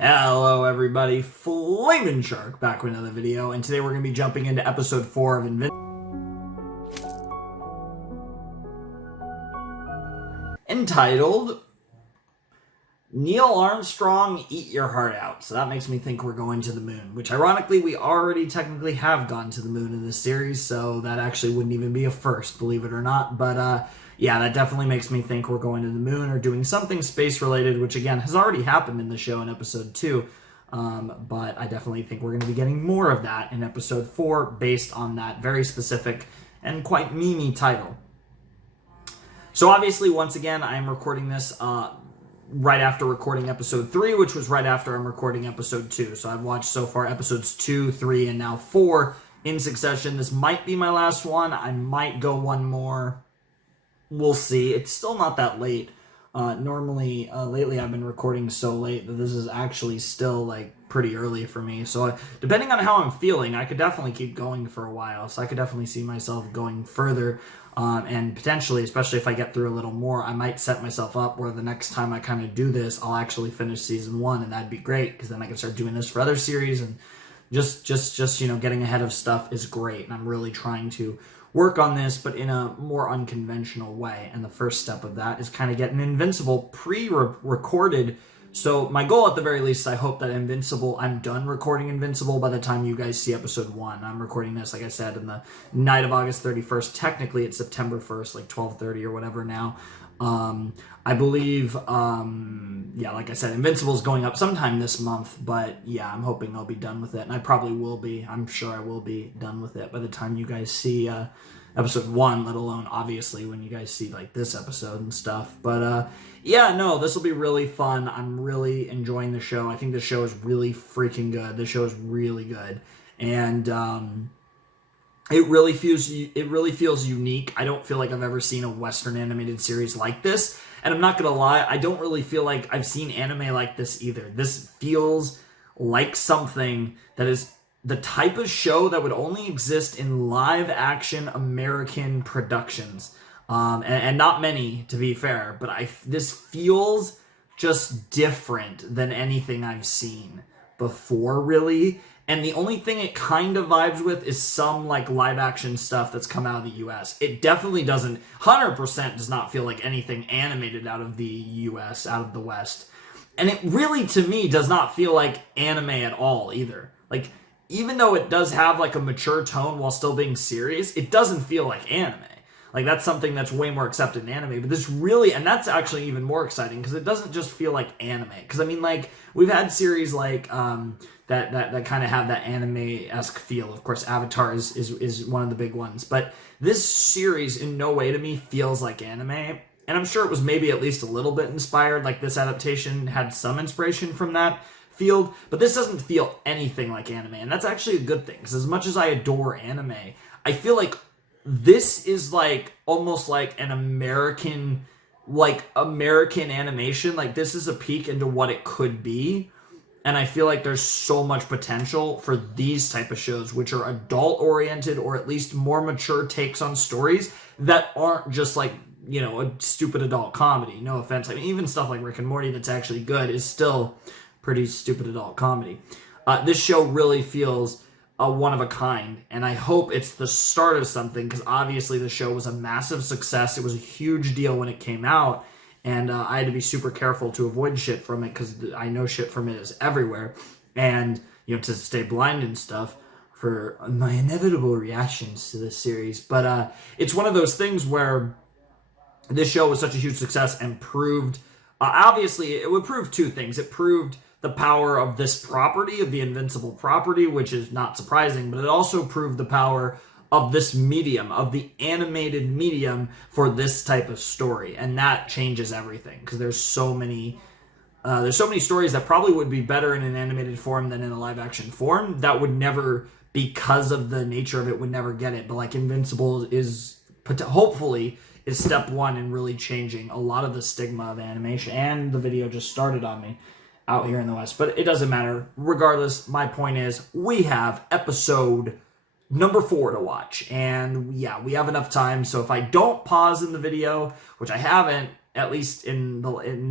Hello everybody, Flamin' Shark back with another video, and today we're going to be jumping into episode 4 of Invincible, entitled Neil Armstrong, Eat Your Heart Out. So that makes me think we're going to the moon, which ironically we already technically have gone to the moon in this series, so that actually wouldn't even be a first, believe it or not. But yeah, that definitely makes me think we're going to the moon or doing something space related, which again has already happened in the show in episode 2. But I definitely think we're going to be getting more of that in episode 4 based on that very specific and quite memey title. So obviously, once again, I am recording this right after recording episode 3, which was right after I'm recording episode 2. So I've watched so far episodes 2, 3, and now 4 in succession. This might be my last one. I might go one more. We'll see. It's still not that late. Normally, lately I've been recording so late that this is actually still like pretty early for me. So depending on how I'm feeling, I could definitely keep going for a while. So I could definitely see myself going further. And potentially, especially if I get through a little more, I might set myself up where the next time I kind of do this, I'll actually finish season 1, and that'd be great because then I can start doing this for other series, and just getting ahead of stuff is great. And I'm really trying to work on this, but in a more unconventional way. And the first step of that is kind of getting Invincible pre-recorded. So my goal at the very least, I hope that I'm done recording Invincible by the time you guys see episode 1. I'm recording this, like I said, in the night of August 31st. Technically, it's September 1st, like 12:30 or whatever now. I believe, yeah, like I said, Invincible is going up sometime this month, but yeah, I'm hoping I'll be done with it, and I probably will be. I'm sure I will be done with it by the time you guys see episode 1, let alone, obviously, when you guys see, like, this episode and stuff. But, yeah, no, this will be really fun. I'm really enjoying the show. I think the show is really freaking good. The show is really good. And, it really feels unique. I don't feel like I've ever seen a Western animated series like this. And I'm not going to lie, I don't really feel like I've seen anime like this either. This feels like something that is the type of show that would only exist in live-action American productions. And not many, to be fair, but this feels just different than anything I've seen before, really. And the only thing it kind of vibes with is some like live action stuff that's come out of the US. It definitely doesn't, 100% does not feel like anything animated out of the US, out of the West. And it really, to me, does not feel like anime at all either. Like, even though it does have like a mature tone while still being serious, it doesn't feel like anime. Like, that's something that's way more accepted in anime. But this really, and that's actually even more exciting because it doesn't just feel like anime. Because, I mean, like, we've had series like that kind of have that anime-esque feel. Of course, Avatar is one of the big ones. But this series in no way to me feels like anime. And I'm sure it was maybe at least a little bit inspired. Like, this adaptation had some inspiration from that field. But this doesn't feel anything like anime. And that's actually a good thing. Because as much as I adore anime, I feel like this is like almost like an American animation. Like, this is a peek into what it could be. And I feel like there's so much potential for these type of shows, which are adult-oriented or at least more mature takes on stories that aren't just like, you know, a stupid adult comedy. No offense. I mean, even stuff like Rick and Morty that's actually good is still pretty stupid adult comedy. This show really feels one of a kind, and I hope it's the start of something, because obviously the show was a massive success. It was a huge deal when it came out. And I had to be super careful to avoid shit from it because I know shit from it is everywhere. And, you know, to stay blind and stuff for my inevitable reactions to this series. But it's one of those things where this show was such a huge success and proved, obviously, it would prove two things. It proved the power of this property, of the Invincible property, which is not surprising. But it also proved the power of this medium, of the animated medium for this type of story. And that changes everything, because there's so many stories that probably would be better in an animated form than in a live action form that would never, because of the nature of it, would never get it. But like Invincible is, hopefully, is step 1 in really changing a lot of the stigma of animation. And the video just started on me out here in the West, but it doesn't matter. Regardless, my point is, we have episode number 4 to watch, and yeah, we have enough time, so if I don't pause in the video, which I haven't, at least in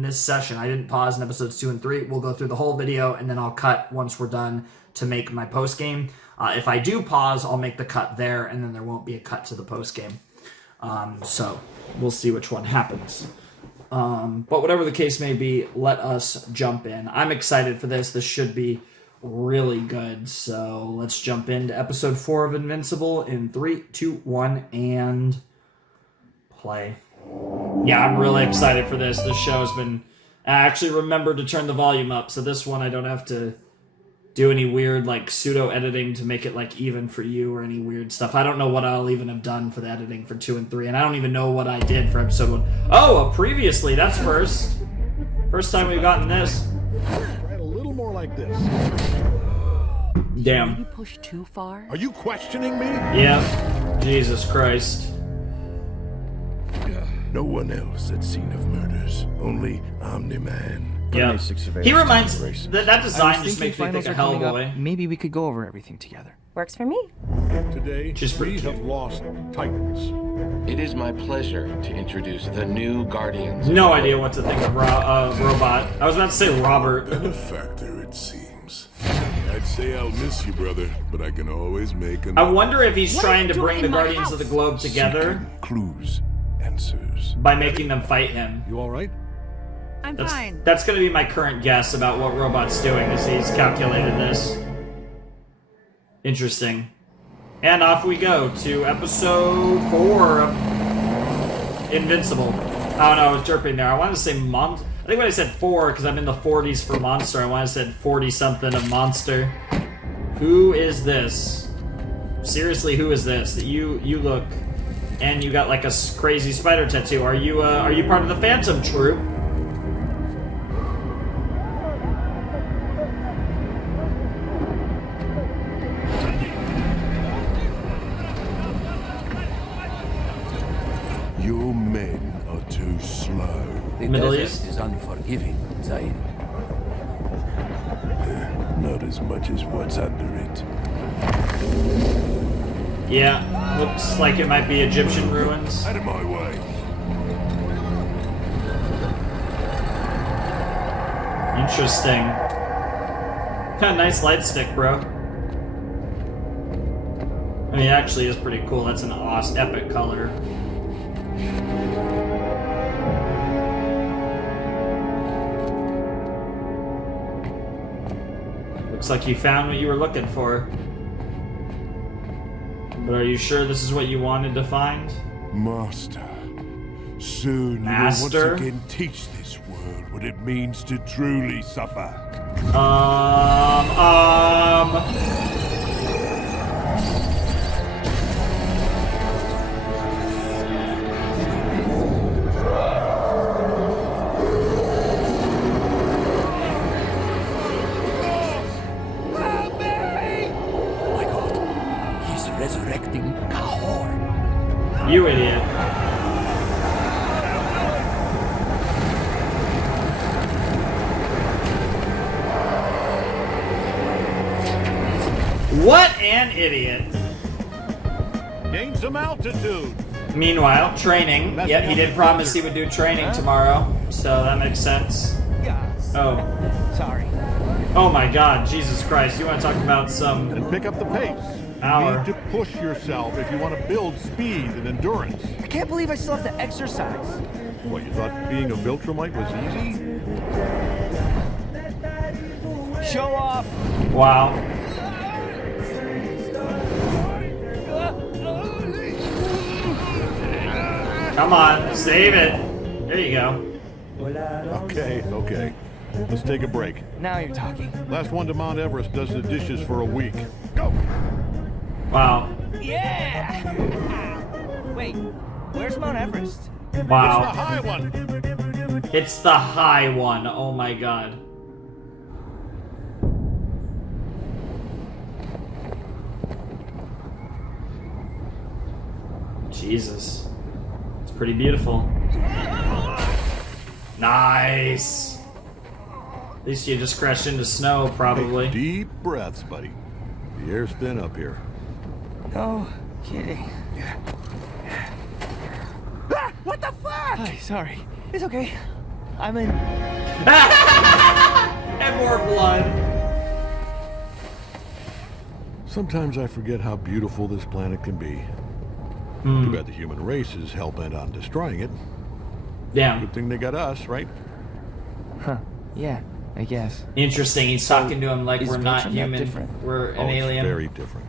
this session. I didn't pause in episodes 2 and 3. We'll go through the whole video, and then I'll cut once we're done to make my post game. If I do pause, I'll make the cut there, and then there won't be a cut to the post game. So we'll see which one happens. But whatever the case may be, let us jump in. I'm excited for this. This should be really good. So let's jump into episode 4 of Invincible in 3, 2, 1, and play. Yeah, I'm really excited for this. This show has been... I actually remembered to turn the volume up, so this one I don't have to do any weird like pseudo editing to make it like even for you or any weird stuff. I don't know what I'll even have done for the editing for 2 and 3, and I don't even know what I did for episode 1. Oh, previously, that's first. First time we've gotten this. Right, a little more like this. Damn. Maybe push too far? Are you questioning me? Yeah. Jesus Christ. No one else at scene of murders. Only Omni-Man. Yeah. He reminds... That design just makes me think of Hellboy. Maybe we could go over everything together. Works for me. Today, we have lost Titans. It is my pleasure to introduce the new Guardians. No idea what to think of Robot. I was about to say Robert. Benefactor, it seems. I'd say I'll miss you, brother, but I can always make I another. wonder if he's trying to bring the Guardians of the Globe together Clues, answers. by making them fight him. You all right? I'm fine. That's going to be my current guess about what Robot's doing, is he's calculated this. Interesting. And off we go to episode 4 of Invincible. Oh no, I was derping there. I wanted to say I think when I said 4, because I'm in the 40s for monster, I wanted to say 40-something of monster. Who is this? Seriously, who is this? You look... And you got like a crazy spider tattoo. Are you part of the Phantom Troop? Your men are too slow. The Middle desert East? is unforgiving, Zayn. Not as much as what's under it. Yeah, looks like it might be Egyptian ruins. Out of my way. Interesting. Kind of nice light stick, bro. I mean, it actually is pretty cool. That's an awesome, epic color. Looks like you found what you were looking for. But are you sure this is what you wanted to find? Master. Soon Master? you will once again teach this world what it means to truly suffer. My God, he's resurrecting Kahor. You idiot. What an idiot. Gain some altitude. Meanwhile, training. Yep, he did promise he would do training tomorrow, so that makes sense. Oh. Sorry. Oh my god, Jesus Christ. You want to talk about some... And pick up the pace. Hour. You need to push yourself if you want to build speed and endurance. I can't believe I still have to exercise. What, you thought being a Viltrumite was easy? Show off. Wow. Come on, save it. There you go. Okay. Let's take a break. Now you're talking. Last one to Mount Everest does the dishes for a week. Go! Wow. Yeah. Wait, where's Mount Everest? The Wow. high one! It's the high one. Oh my god. Jesus. It's pretty beautiful. Nice. At least you just crashed into snow, probably. Take deep breaths, buddy. The air's thin up here. No kidding. Ah, what the fuck? Sorry. It's okay. I'm in. And more blood. Sometimes I forget how beautiful this planet can be. Too bad the human race is hell-bent on destroying it. Damn. Good thing they got us, right? Huh. Yeah, I guess. Interesting. He's talking to him like is we're not culture that human. different? We're an Oh, it's alien. very different.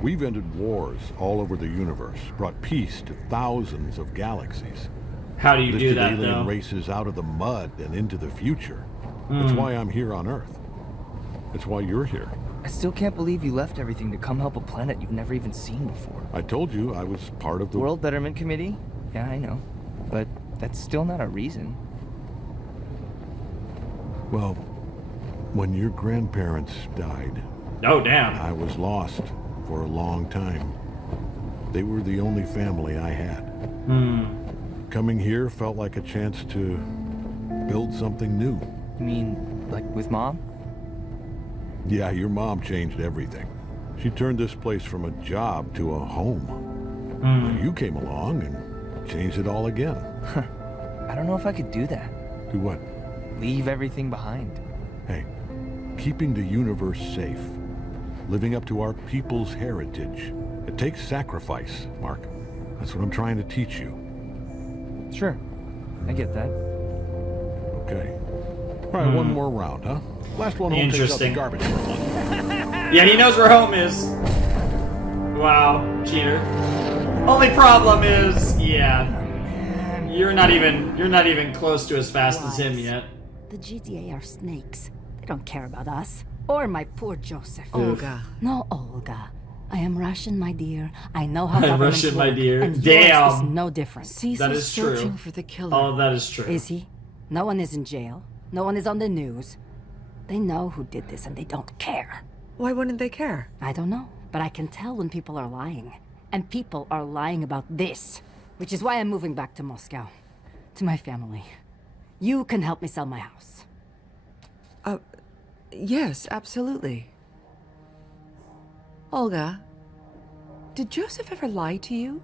We've ended wars all over the universe, brought peace to thousands of galaxies. How do you do Lifted that, alien though? races out of the mud and into the future. That's why I'm here on Earth. That's why you're here. I still can't believe you left everything to come help a planet you've never even seen before. I told you I was part of the World Betterment Committee? Yeah, I know. But that's still not a reason. Well, when your grandparents died, Oh, damn. I was lost for a long time. They were the only family I had. Coming here felt like a chance to build something new. You mean, like with Mom? Yeah, your mom changed everything. She turned this place from a job to a home. You came along and changed it all again. I don't know if I could do that. Do what? Leave everything behind. Hey, keeping the universe safe, living up to our people's heritage. It takes sacrifice, Mark. That's what I'm trying to teach you. Sure, I get that. Okay. All right, one more round, huh? Last one home takes out the Interesting. garbage for a month. Yeah, he knows where home is. Wow, cheater. Only problem is, yeah, you're not even close to as fast as him yet. The GTA are snakes. They don't care about us. Or my poor Joseph. Olga. No, Olga. I am Russian, my dear. I know how I'm governments Russian, my work, dear. And yours Damn. is no different. That is true. searching for the killer. Oh, that is true. Is he? No one is in jail. No one is on the news. They know who did this and they don't care. Why wouldn't they care? I don't know, but I can tell when people are lying. And people are lying about this. Which is why I'm moving back to Moscow. To my family. You can help me sell my house. Yes, absolutely. Olga, did Joseph ever lie to you?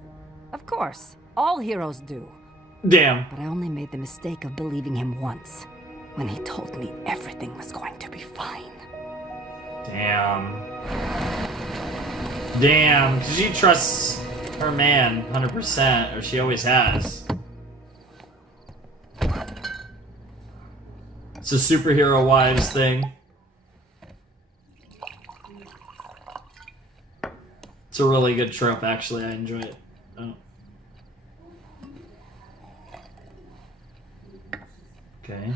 Of course. All heroes do. Damn. But I only made the mistake of believing him once. When he told me everything was going to be fine. Damn. Damn. 'Cause she trusts her man 100%, or she always has. It's a superhero wives thing. It's a really good trope, actually. I enjoy it. Oh. Okay.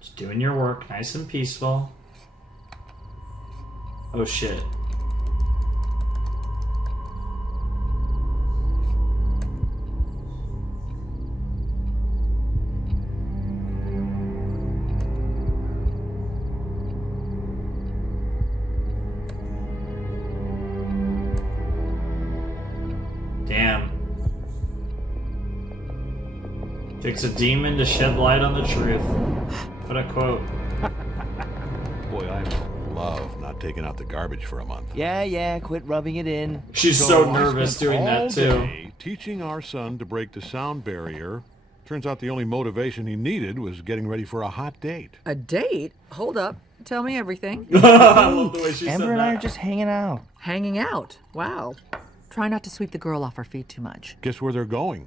Just doing your work, nice and peaceful. Oh shit. Damn. Takes a demon to shed light on the truth. What a quote. Boy, I love not taking out the garbage for a month. Yeah, quit rubbing it in. She's so I nervous spent doing all that too. day teaching our son to break the sound barrier. Turns out the only motivation he needed was getting ready for a hot date. A date? Hold up. Tell me everything. I love the way she Amber said and I are that. just hanging out. Hanging out. Wow. Try not to sweep the girl off her feet too much. Guess where they're going?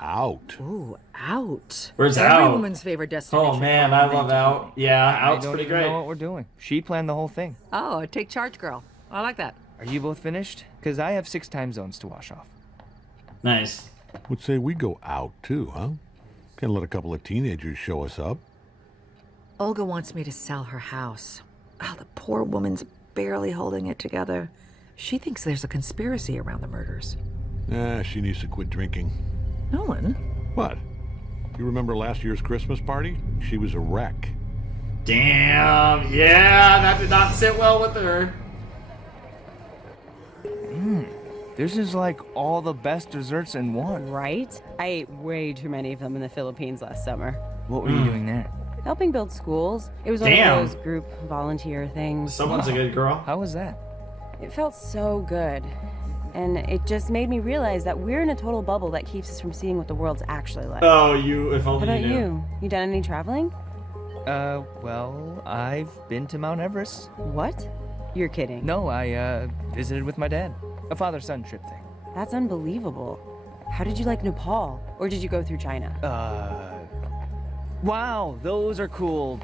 Out. Ooh, out. Where's Every out? woman's favorite destination. Oh man, I love out. Yeah, I out's don't pretty even know great. what we're doing. She planned the whole thing. Oh, a take charge girl. I like that. Are you both finished? Because I have 6 time zones to wash off. Nice. Would say we go out too, huh? Can't let a couple of teenagers show us up. Olga wants me to sell her house. Oh, the poor woman's barely holding it together. She thinks there's a conspiracy around the murders. She needs to quit drinking. Nolan? What? You remember last year's Christmas party? She was a wreck. Damn. Yeah, that did not sit well with her. This is like all the best desserts in one. Right? I ate way too many of them in the Philippines last summer. What were you doing there? Helping build schools. It was Damn. one of those group volunteer things. Someone's a good girl. How was that? It felt so good. And it just made me realize that we're in a total bubble that keeps us from seeing what the world's actually like. Oh, if How only about you knew. you? You done any traveling? Well, I've been to Mount Everest. What? You're kidding. No, I, visited with my dad. A father-son trip thing. That's unbelievable. How did you like Nepal? Or did you go through China? Wow, those are cool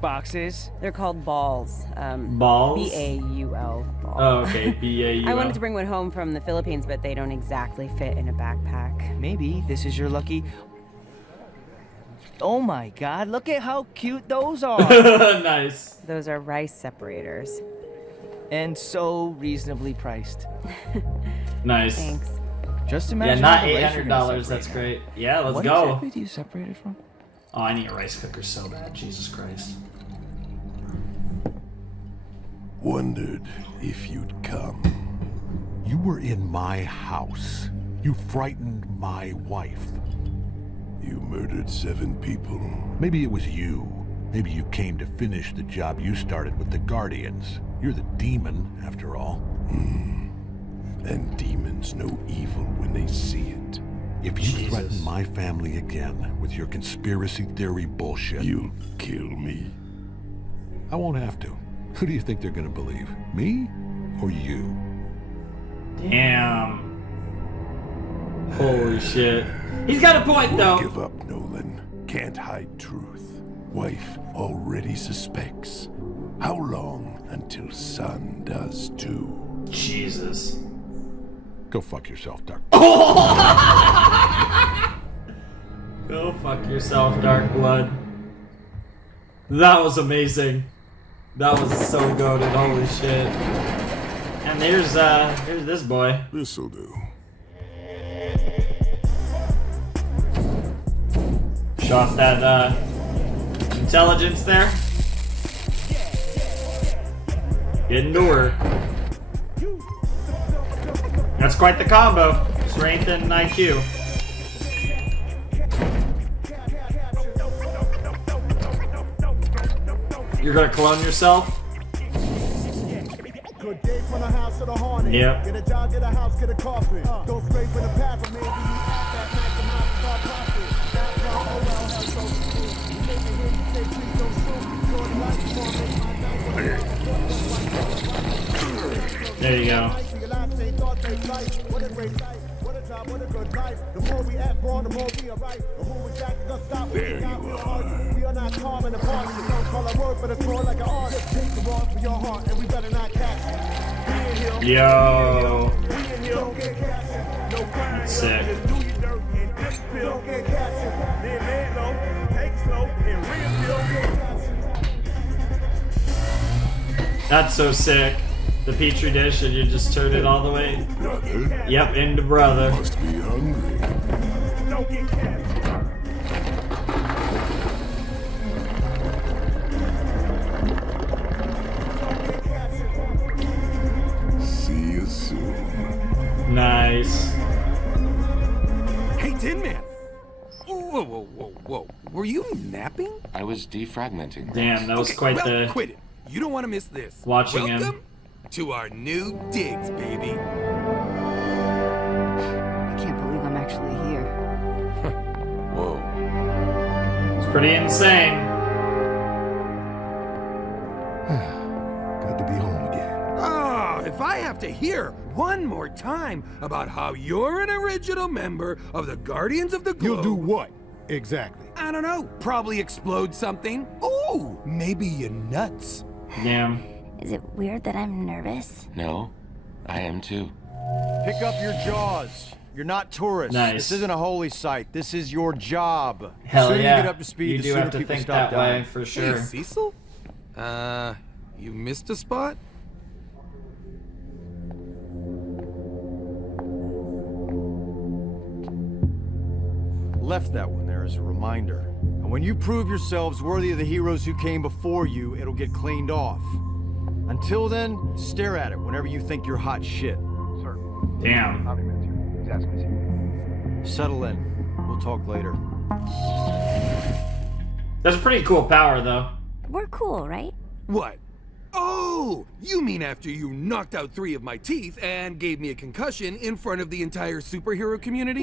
boxes. They're called balls. Balls? B-A-U-L. Ball. Oh, okay. B-A-U-L. I wanted to bring one home from the Philippines, but they don't exactly fit in a backpack. Maybe this is your lucky... Oh my god, look at how cute those are! Nice. Those are rice separators. And so reasonably priced. Nice. Thanks. Just Yeah, imagine not all the rice you're gonna $800. separate That's now. great. Yeah, let's What go. exactly do you separate it from? Oh, I need a rice cooker so bad. Jesus Christ. Wondered if you'd come. You were in my house. You frightened my wife. You murdered 7 people. Maybe it was you. Maybe you came to finish the job you started with the Guardians. You're the demon, after all. And demons know evil when they see it. If you Jesus. threaten my family again with your conspiracy theory bullshit, You'll kill me. I won't have to. Who do you think they're gonna believe? Me or you? Damn. Holy shit. He's got a point, though. Give up, Nolan. Can't hide truth. Wife already suspects. How long until son does too? Jesus. Go fuck yourself, Dark. Go fuck yourself, Dark Blood. That was amazing. That was so goated. Holy shit. And here's this boy. This'll do. Show off that intelligence there. Getting to work. That's quite the combo. Strength and IQ. You're gonna clone yourself? Yep. Get a job, get a house, get a coffee. Go straight for the path, or maybe you act that maximize the car profit. That's why, oh well, hell so soon. You make it here, you say please don't shoot. Short life, you wanna make my night. There you go. Your last day, thought they flight. What a great sight. What a job, what a good life. The more we act wrong, the more we are right. But who exactly gonna stop? There you are. We are not calm in the party. We don't call a word, but it's more like an artist. Take the ball for your heart, and we better not catch it. Yo. Don't get captured. No crime. That's sick. Just do your dirt and just feel. Don't get captured. Then lay low, take it slow, and real. That's so sick. The petri dish, and you just turn it all the way. Brother, Yep, into brother. must be hungry. Don't get captured. See you soon. Nice. Hey, Tin Man! Whoa, whoa, whoa, whoa. Were you napping? I was defragmenting. Damn, that was Okay, quite well, the quit it. You don't want to miss this. watching him. Welcome to our new digs, baby. I can't believe I'm actually here. Whoa. It's pretty insane. Good to be home again. Oh, if I have to hear one more time about how you're an original member of the Guardians of the Globe... You'll do what? Exactly. I don't know. Probably explode something. Ooh, maybe you're nuts. Damn. Is it weird that I'm nervous? No, I am too. Pick up your jaws. You're not tourists. Nice. This isn't a holy site. This is your job. Hell the sooner yeah. you get up to speed, You the do sooner have to people think stop that way dying. for sure. Hey, Cecil? You missed a spot? Left that one there as a reminder. And when you prove yourselves worthy of the heroes who came before you, it'll get cleaned off. Until then, stare at it whenever you think you're hot shit. Damn. Settle in. We'll talk later. That's a pretty cool power, though. We're cool, right? What? Oh, you mean after you knocked out 3 of my teeth and gave me a concussion in front of the entire superhero community?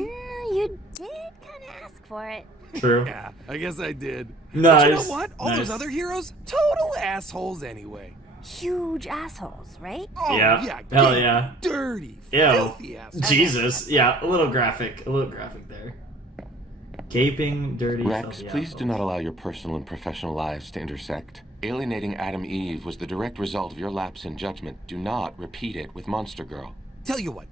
You did kind of ask for it. True. Yeah, I guess I did. Nice. But you know what? All Nice. those other heroes, total assholes anyway. Huge assholes, right? Oh, Yeah. Hell gay, yeah. Dirty, Ew. filthy assholes. Jesus. Yeah, a little graphic there. Gaping, dirty, Rex, filthy please assholes. do not allow your personal and professional lives to intersect. Alienating Adam Eve was the direct result of your lapse in judgment. Do not repeat it with Monster Girl. Tell you what,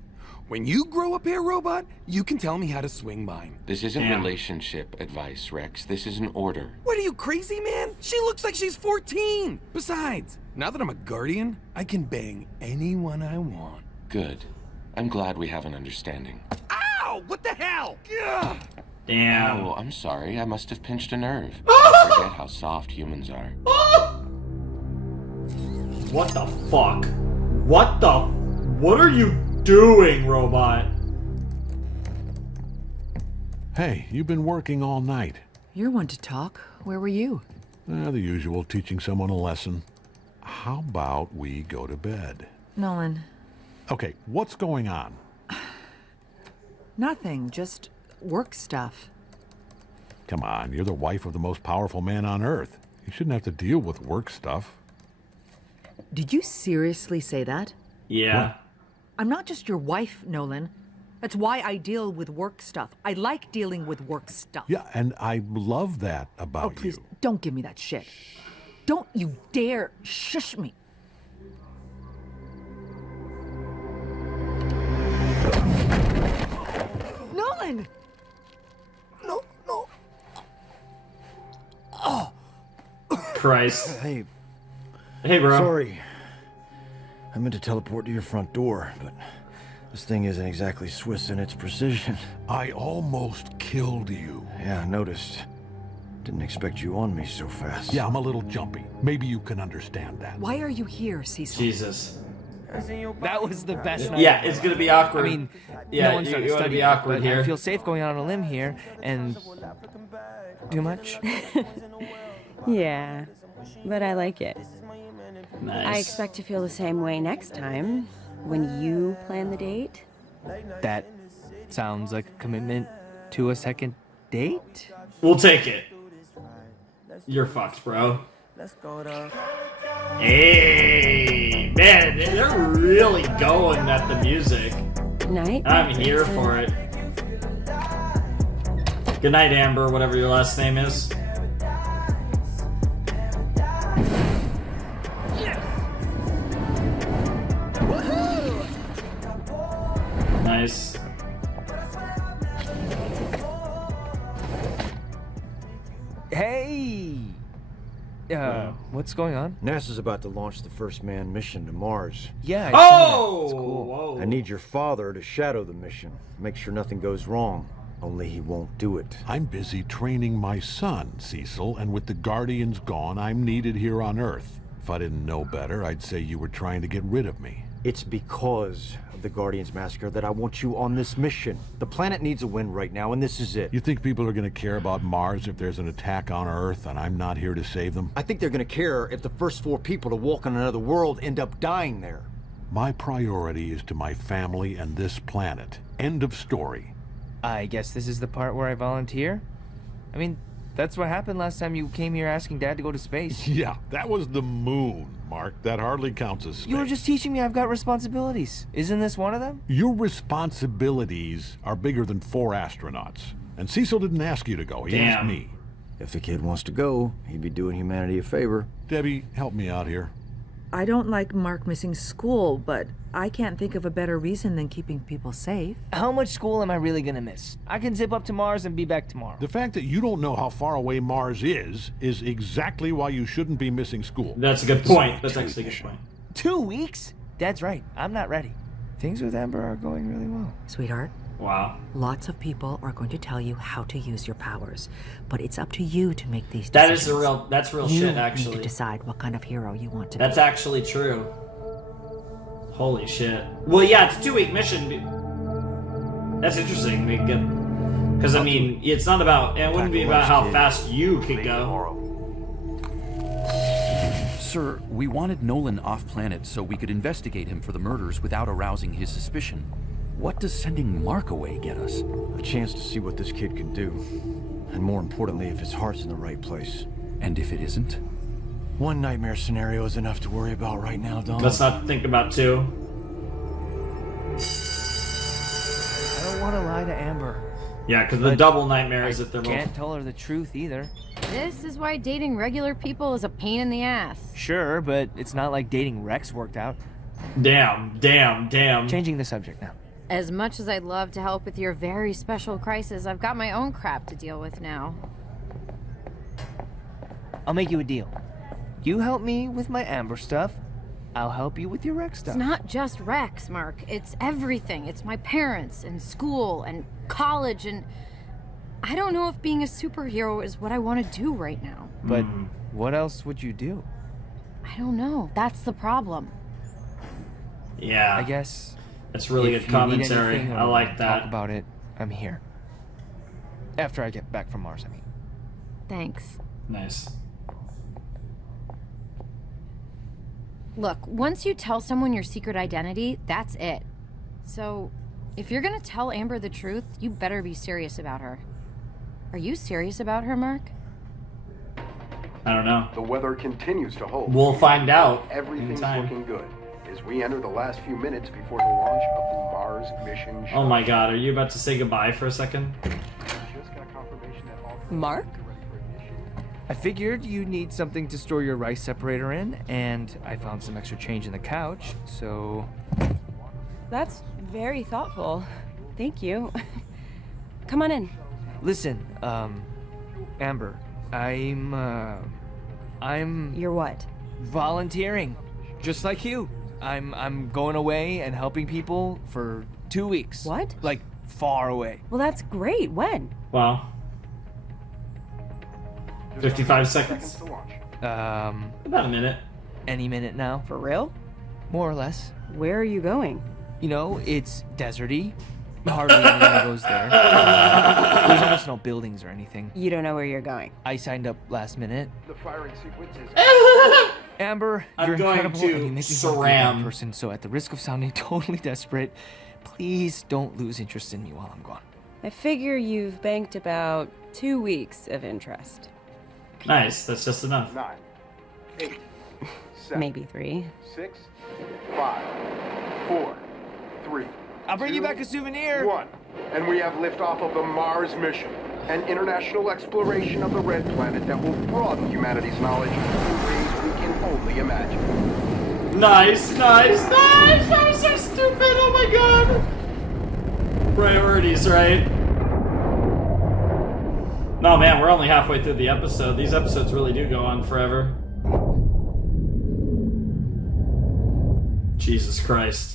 when you grow up here, robot, you can tell me how to swing mine. This isn't Damn. relationship advice, Rex. This is an order. What are you, crazy, man? She looks like she's 14. Besides, now that I'm a guardian, I can bang anyone I want. Good. I'm glad we have an understanding. Ow! What the hell? Ugh. Damn. Oh, I'm sorry. I must have pinched a nerve. I forget how soft humans are. What the fuck? What are you doing, robot? Hey, you've been working all night. You're one to talk. Where were you? The usual, teaching someone a lesson. How about we go to bed? Nolan, Okay, what's going on? nothing. Just work stuff. Come on, you're the wife of the most powerful man on Earth. You shouldn't have to deal with work stuff. Did you seriously say that? Yeah. I'm not just your wife, Nolan. That's why I deal with work stuff. I like dealing with work stuff. Yeah, and I love that about Oh, please, you. don't give me that shit. Don't you dare shush me. Nolan! Christ. Hey, Hey, bro. sorry. I meant to teleport to your front door, but this thing isn't exactly Swiss in its precision. I almost killed you. Yeah, I noticed. Didn't expect you on me so fast. Yeah, I'm a little jumpy. Maybe you can understand that. Why are you here, Cecil? Jesus. That was the best night. Yeah, it's gonna be awkward. I mean, yeah, no one's you started want to studying, be awkward but here. I feel safe going out on a limb here and too much. Yeah, but I like it. Nice. I expect to feel the same way next time when you plan the date. That sounds like a commitment to a second date? We'll take it. You're fucked, bro. Hey, man, they're really going at the music. Night. I'm here for it. Good night, Amber, whatever your last name is. Nice. Hey! What's going on? NASA's about to launch the first manned mission to Mars. Yeah, I saw that. Oh! It's cool. Whoa. I need your father to shadow the mission. Make sure nothing goes wrong. Only he won't do it. I'm busy training my son, Cecil, and with the Guardians gone, I'm needed here on Earth. If I didn't know better, I'd say you were trying to get rid of me. It's because of the Guardians massacre that I want you on this mission. The planet needs a win right now, and this is it. You think people are going to care about Mars if there's an attack on Earth and I'm not here to save them? I think they're going to care if the first 4 people to walk on another world end up dying there. My priority is to my family and this planet. End of story. I guess this is the part where I volunteer? I mean, that's what happened last time you came here asking Dad to go to space. Yeah, that was the moon, Mark. That hardly counts as space. You were just teaching me I've got responsibilities. Isn't this one of them? Your responsibilities are bigger than 4 astronauts. And Cecil didn't ask you to go. He asked Damn. me. If the kid wants to go, he'd be doing humanity a favor. Debbie, help me out here. I don't like Mark missing school, but I can't think of a better reason than keeping people safe. How much school am I really gonna miss? I can zip up to Mars and be back tomorrow. The fact that you don't know how far away Mars is exactly why you shouldn't be missing school. That's a good point. That's actually a good point. 2 weeks? Dad's right. I'm not ready. Things with Amber are going really well. Sweetheart, Wow. lots of people are going to tell you how to use your powers, but it's up to you to make these That decisions. is that's real You shit, need to actually. decide what kind of hero you want to That's be. actually true. Holy shit. Well, yeah, it's a 2-week mission. That's interesting. Because, I mean, it's not about... It wouldn't be about how fast you could go. Sir, we wanted Nolan off-planet so we could investigate him for the murders without arousing his suspicion. What does sending Mark away get us? A chance to see what this kid can do. And more importantly, if his heart's in the right place. And if it isn't? One nightmare scenario is enough to worry about right now, Donald. Let's not think about two. I don't want to lie to Amber. Yeah, because the double nightmare is that they're Can't both... tell her the truth either. This is why dating regular people is a pain in the ass. Sure, but it's not like dating Rex worked out. Damn. Changing the subject now. As much as I'd love to help with your very special crisis, I've got my own crap to deal with now. I'll make you a deal. You help me with my Amber stuff, I'll help you with your Rex stuff. It's not just Rex, Mark. It's everything. It's my parents and school and college, and I don't know if being a superhero is what I want to do right now. But what else would you do? I don't know. That's the problem. Yeah. I guess that's really good commentary. I like that. Talk about it. I'm here. After I get back from Mars, I mean. Thanks. Nice. Look, once you tell someone your secret identity, that's it. So, if you're gonna tell Amber the truth, you better be serious about her. Are you serious about her, Mark? I don't know. The weather continues to hold. We'll find out. Everything's looking good as we enter the last few minutes before the launch of the Mars mission. Oh my god, are you about to say goodbye for a second? Just got confirmation that all Mark? I figured you need something to store your rice separator in, and I found some extra change in the couch, so... That's very thoughtful. Thank you. Come on in. Listen, Amber, I'm... You're what? Volunteering. Just like you. I'm going away and helping people for 2 weeks. What? Like, far away. Well, that's great. When? Wow. 55 seconds. About a minute. Any minute now. For real? More or less. Where are you going? You know, it's deserty. Hardly anyone goes there. There's almost no buildings or anything. You don't know where you're going. I signed up last minute. The firing sequence is... Amber, I'm you're going incredible to and you make me want to be that Saram. person, so at the risk of sounding totally desperate, please don't lose interest in me while I'm gone. I figure you've banked about 2 weeks of interest. Nice, that's just enough. 9, 8, 7, Maybe 3. 6, 5, 4, 3. I'll bring you back a souvenir. 1. And we have liftoff of the Mars mission, an international exploration of the Red Planet that will broaden humanity's knowledge in ways we can only imagine. Nice. That was so stupid. Oh my god. Priorities, right? No, man, we're only halfway through the episode. These episodes really do go on forever. Jesus Christ.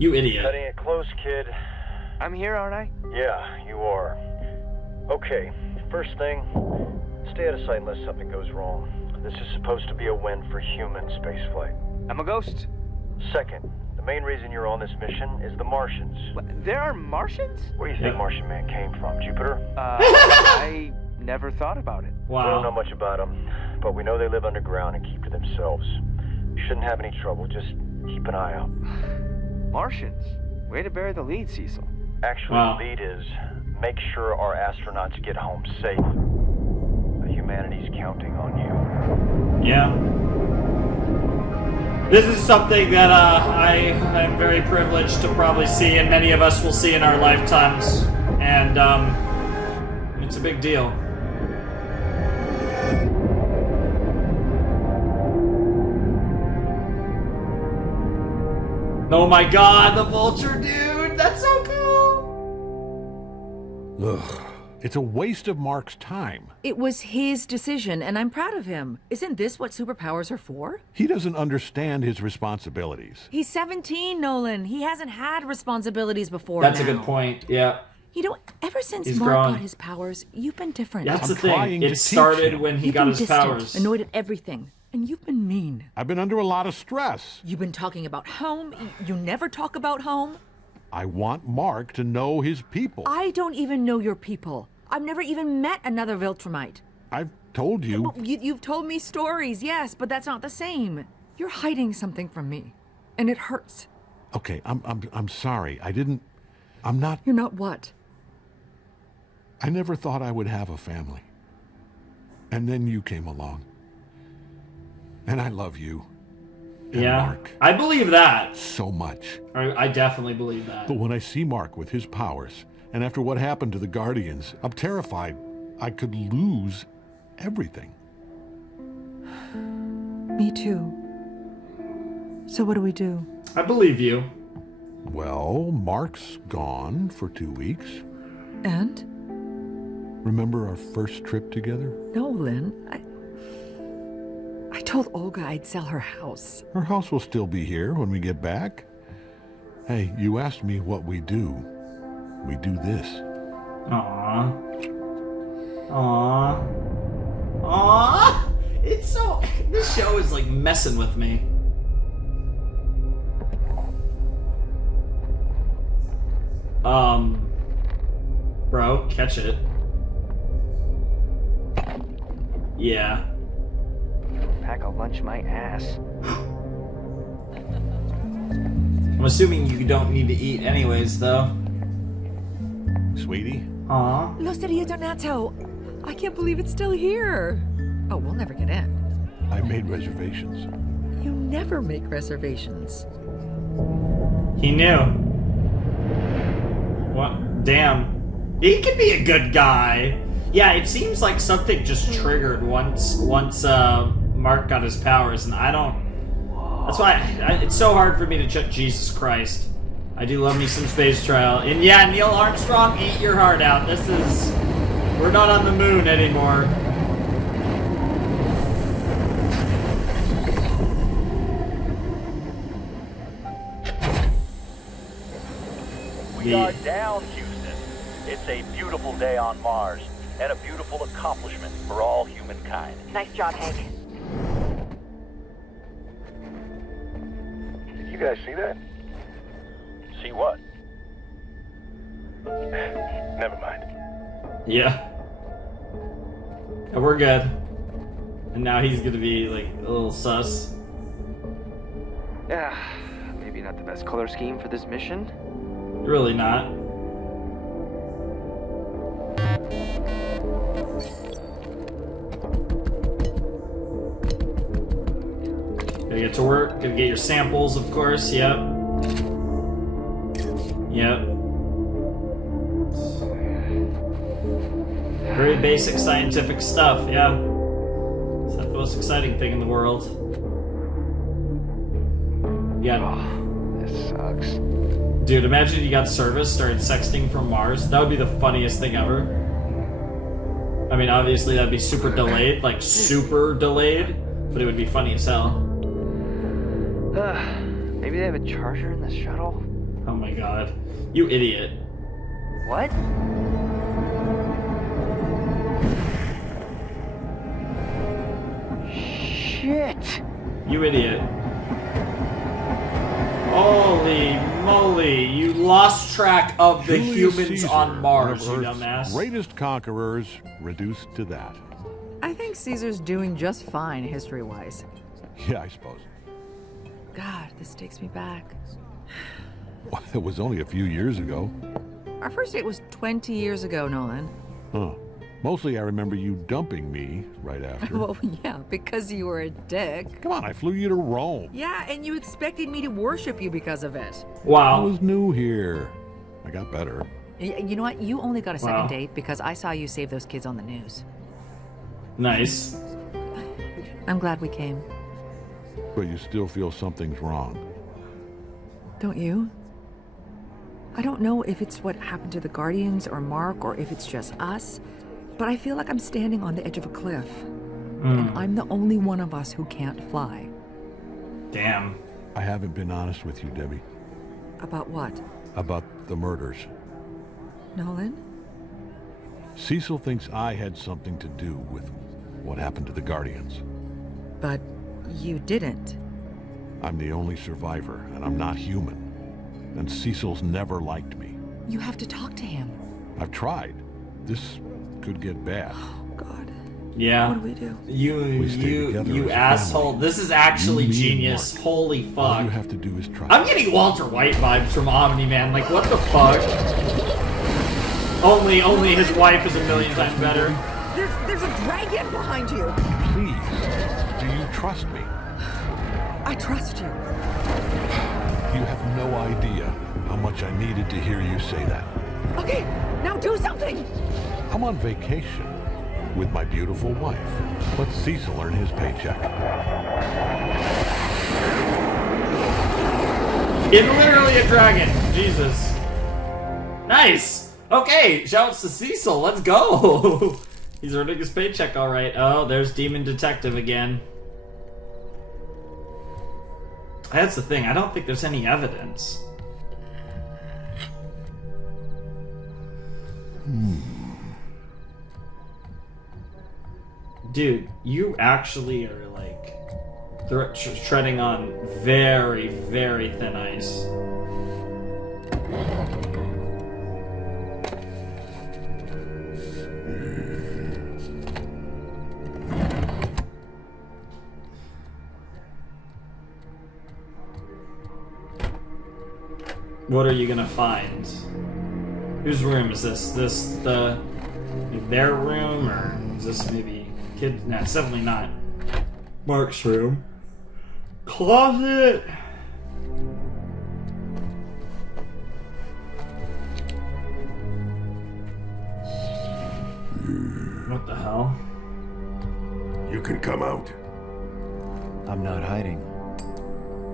You idiot. Cutting it close, kid. I'm here, aren't I? Yeah, you are. Okay, first thing, stay out of sight unless something goes wrong. This is supposed to be a win for human spaceflight. I'm a ghost. Second, the main reason you're on this mission is the Martians. What, there are Martians? Where do you think Martian Man came from? Jupiter? I never thought about it. We don't know much about them, but we know they live underground and keep to themselves. You shouldn't have any trouble, just keep an eye out. Martians? Way to bury the lead, Cecil. Actually, the lead is make sure our astronauts get home safe. Humanity's counting on you. Yeah. This is something that I'm very privileged to probably see, and many of us will see in our lifetimes. And it's a big deal. Oh my god, the vulture, dude! That's so cool! Ugh. It's a waste of Mark's time. It was his decision, and I'm proud of him. Isn't this what superpowers are for? He doesn't understand his responsibilities. He's 17, Nolan. He hasn't had responsibilities before That's now. a good point, yeah. You know, ever since He's Mark grown. got his powers, you've been different. That's the thing. It started when he You've got been his distant, powers. annoyed at everything. And you've been mean. I've been under a lot of stress. You've been talking about home. You never talk about home. I want Mark to know his people. I don't even know your people. I've never even met another Viltrumite. I've told you. You've told me stories, yes, but that's not the same. You're hiding something from me, and it hurts. Okay, I'm sorry. I'm not. You're not what? I never thought I would have a family. And then you came along. And I love you. And Yeah, Mark. I believe that. So much. I definitely believe that. But when I see Mark with his powers, and after what happened to the Guardians, I'm terrified I could lose everything. Me too. So what do we do? I believe you. Well, Mark's gone for 2 weeks. And? Remember our first trip together? No, Lynn. I told Olga I'd sell her house. Her house will still be here when we get back. Hey, you asked me what we do. We do this. Aww. Aww. Aww. It's so... This show is like messing with me. Bro, catch it. Yeah. Pack a lunch my ass. I'm assuming you don't need to eat anyways, though. Sweetie? Aw. Lo sería donato. I can't believe it's still here. Oh, we'll never get in. I made reservations. You never make reservations. He knew. What? Damn. He could be a good guy. Yeah, it seems like something just triggered once Mark got his powers, and I don't... That's why it's so hard for me to check. Jesus Christ. I do love me some space travel. And yeah, Neil Armstrong, eat your heart out. This is... We're not on the moon anymore. We are down, Houston. It's a beautiful day on Mars, and a beautiful accomplishment for all humankind. Nice job, Hank. Did you guys see that? See what? Never mind. Yeah. And we're good. And now he's gonna be, like, a little sus. Yeah, maybe not the best color scheme for this mission. Really not. Gotta get to work, gotta get your samples, of course, yep. Yep. Very basic scientific stuff, yeah. It's not the most exciting thing in the world. Yeah. Oh, this sucks. Dude, imagine you got service, started sexting from Mars. That would be the funniest thing ever. I mean, obviously that'd be super delayed, like super delayed, but it would be funny as hell. Maybe they have a charger in the shuttle? Oh my god. You idiot. What? Shit! You idiot. Holy moly, you lost track of the Julius humans Caesar, on Mars, you one of Earth's dumbass. greatest conquerors, reduced to that. I think Caesar's doing just fine, history-wise. Yeah, I suppose. God, this takes me back. Well, it was only a few years ago. Our first date was 20 years ago, Nolan. Huh. Mostly I remember you dumping me right after. Well, yeah, because you were a dick. Come on, I flew you to Rome. Yeah, and you expected me to worship you because of it. I was new here. I got better. You know what? You only got a second Wow. date because I saw you save those kids on the news. Nice. I'm glad we came. But you still feel something's wrong. Don't you? I don't know if it's what happened to the Guardians or Mark or if it's just us, but I feel like I'm standing on the edge of a cliff. And I'm the only one of us who can't fly. Damn. I haven't been honest with you, Debbie. About what? About the murders. Nolan? Cecil thinks I had something to do with what happened to the Guardians. But you didn't. I'm the only survivor, and I'm not human. And Cecil's never liked me. You have to talk to him. I've tried. This could get bad. Oh, God. Yeah. What do we do? You asshole. This is actually genius. Holy fuck. All you have to do is try. I'm getting Walter White vibes from Omni-Man. Like, what the fuck? Only his wife is a million times better. There's a dragon behind you. Please, do you trust me? I trust you. You have no idea how much I needed to hear you say that. Okay, now do something. I'm on vacation with my beautiful wife. Let Cecil earn his paycheck. It's literally a dragon. Jesus. Nice. Okay, shouts to Cecil. Let's go. He's earning his paycheck, all right. Oh, there's Demon Detective again. That's the thing. I don't think there's any evidence. Dude, you actually are like treading on very, very thin ice. What are you gonna find? Whose room is this? This their room, or is this maybe kid? No, it's definitely not Mark's room. Closet. What the hell? You can come out. I'm not hiding.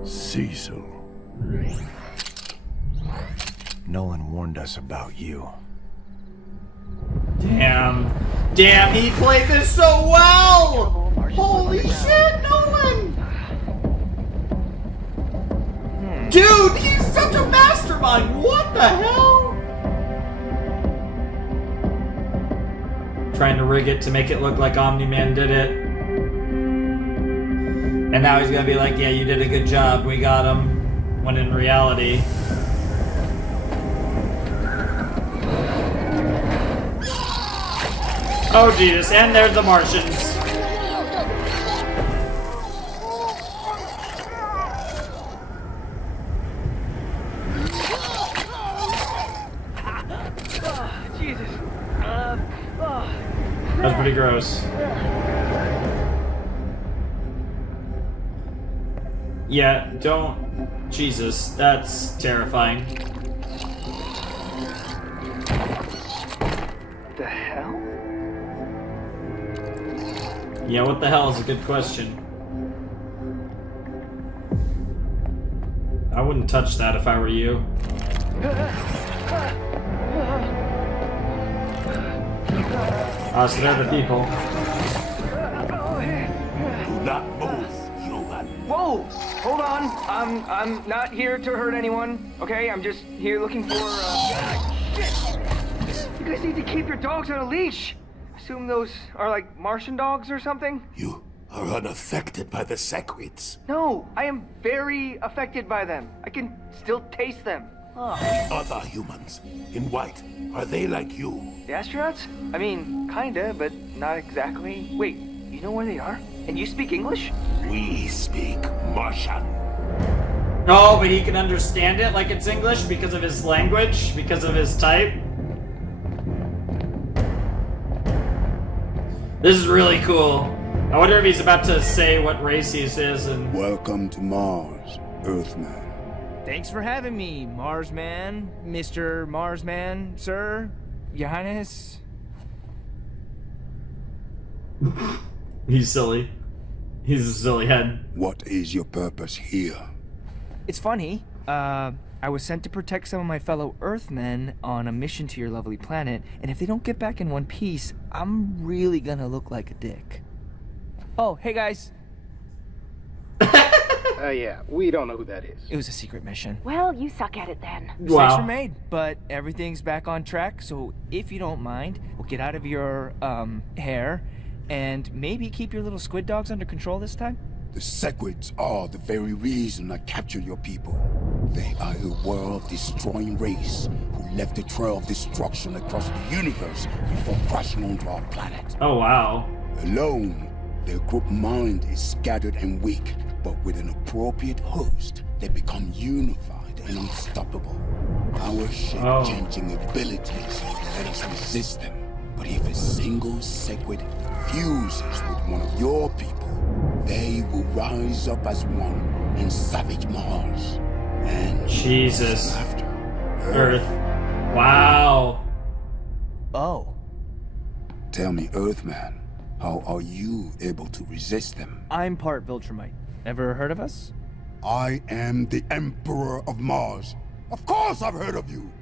Cecil. Nolan warned us about you. Damn, he played this so well! Holy shit, Nolan! Dude, he's such a mastermind! What the hell? Trying to rig it to make it look like Omni-Man did it. And now he's gonna be like, yeah, you did a good job, we got him. When in reality... Oh Jesus, and there's the Martians. Jesus. That's pretty gross. Yeah, don't... Jesus, that's terrifying. The hell? Yeah, what the hell is a good question. I wouldn't touch that if I were you. Ah, so they're the people. Do not move, human. Whoa! Hold on. I'm not here to hurt anyone. Okay, I'm just here looking for. Shit! You guys need to keep your dogs on a leash. Assume those are like Martian dogs or something? You are unaffected by the Sequids. No, I am very affected by them. I can still taste them. Other humans in white, are they like you? The astronauts? I mean, kinda, but not exactly. Wait, you know where they are? And you speak English? We speak Martian. Oh, but he can understand it like it's English because of his language, because of his type. This is really cool. I wonder if he's about to say what race he is and... Welcome to Mars, Earthman. Thanks for having me, Marsman, Mr. Marsman, sir, Your Highness. He's silly. He's a silly head. What is your purpose here? It's funny. I was sent to protect some of my fellow Earthmen on a mission to your lovely planet, and if they don't get back in one piece, I'm really gonna look like a dick. Oh, hey guys. Yeah, we don't know who that is. It was a secret mission. Well, you suck at it then. Mistakes were made, but everything's back on track, so if you don't mind, we'll get out of your, hair, and maybe keep your little squid dogs under control this time? The Sequids are the very reason I captured your people. They are a world-destroying race who left a trail of destruction across the universe before crashing onto our planet. Oh, wow. Alone, their group mind is scattered and weak, but with an appropriate host, they become unified and unstoppable. Our shape-changing abilities let us resist them. But if a single Sequid fuses with one of your people, they will rise up as one and savage Mars. And Jesus. After Earth. Wow. Oh. Tell me, Earthman, how are you able to resist them? I'm part Viltrumite. Ever heard of us? I am the Emperor of Mars. Of course I've heard of you!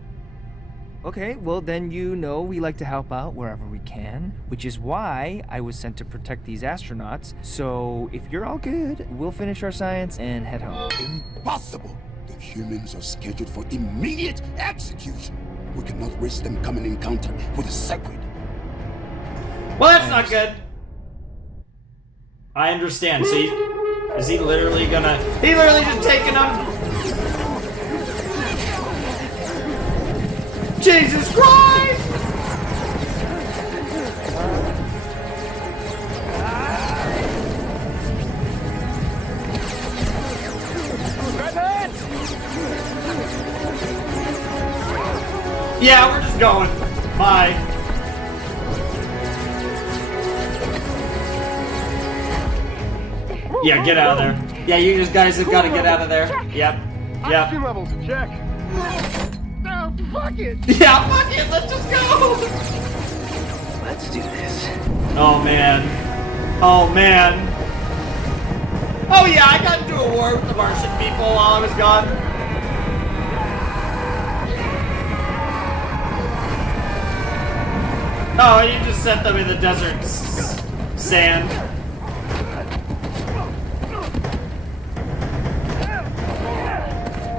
Okay, well then you know we like to help out wherever we can, which is why I was sent to protect these astronauts. So if you're all good, we'll finish our science and head home. Impossible! The humans are scheduled for immediate execution. We cannot risk them coming in contact with the Sacred. Well, that's not good. I understand. So is he literally gonna... He literally just taking on... Jesus Christ! Yeah, we're just going. Bye. Yeah, get out of there. Yeah, you guys have got to get out of there. Yep. Yep. Oxygen levels, check. No, fuck it. Yeah, fuck it. Let's just go. Let's do this. Oh, man. Oh, man. Oh, yeah, I got into a war with the Martian people while I was gone. Oh, you just set them in the desert sand.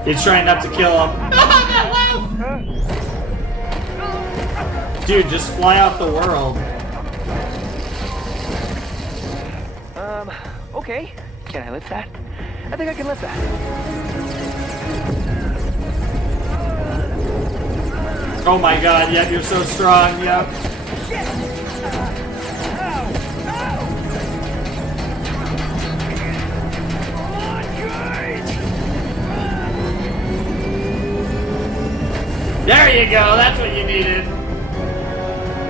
He's trying not to kill him. Dude, just fly out the world. Okay. Can I lift that? I think I can lift that. Oh my god, yep, you're so strong, yep. There you go, that's what you needed.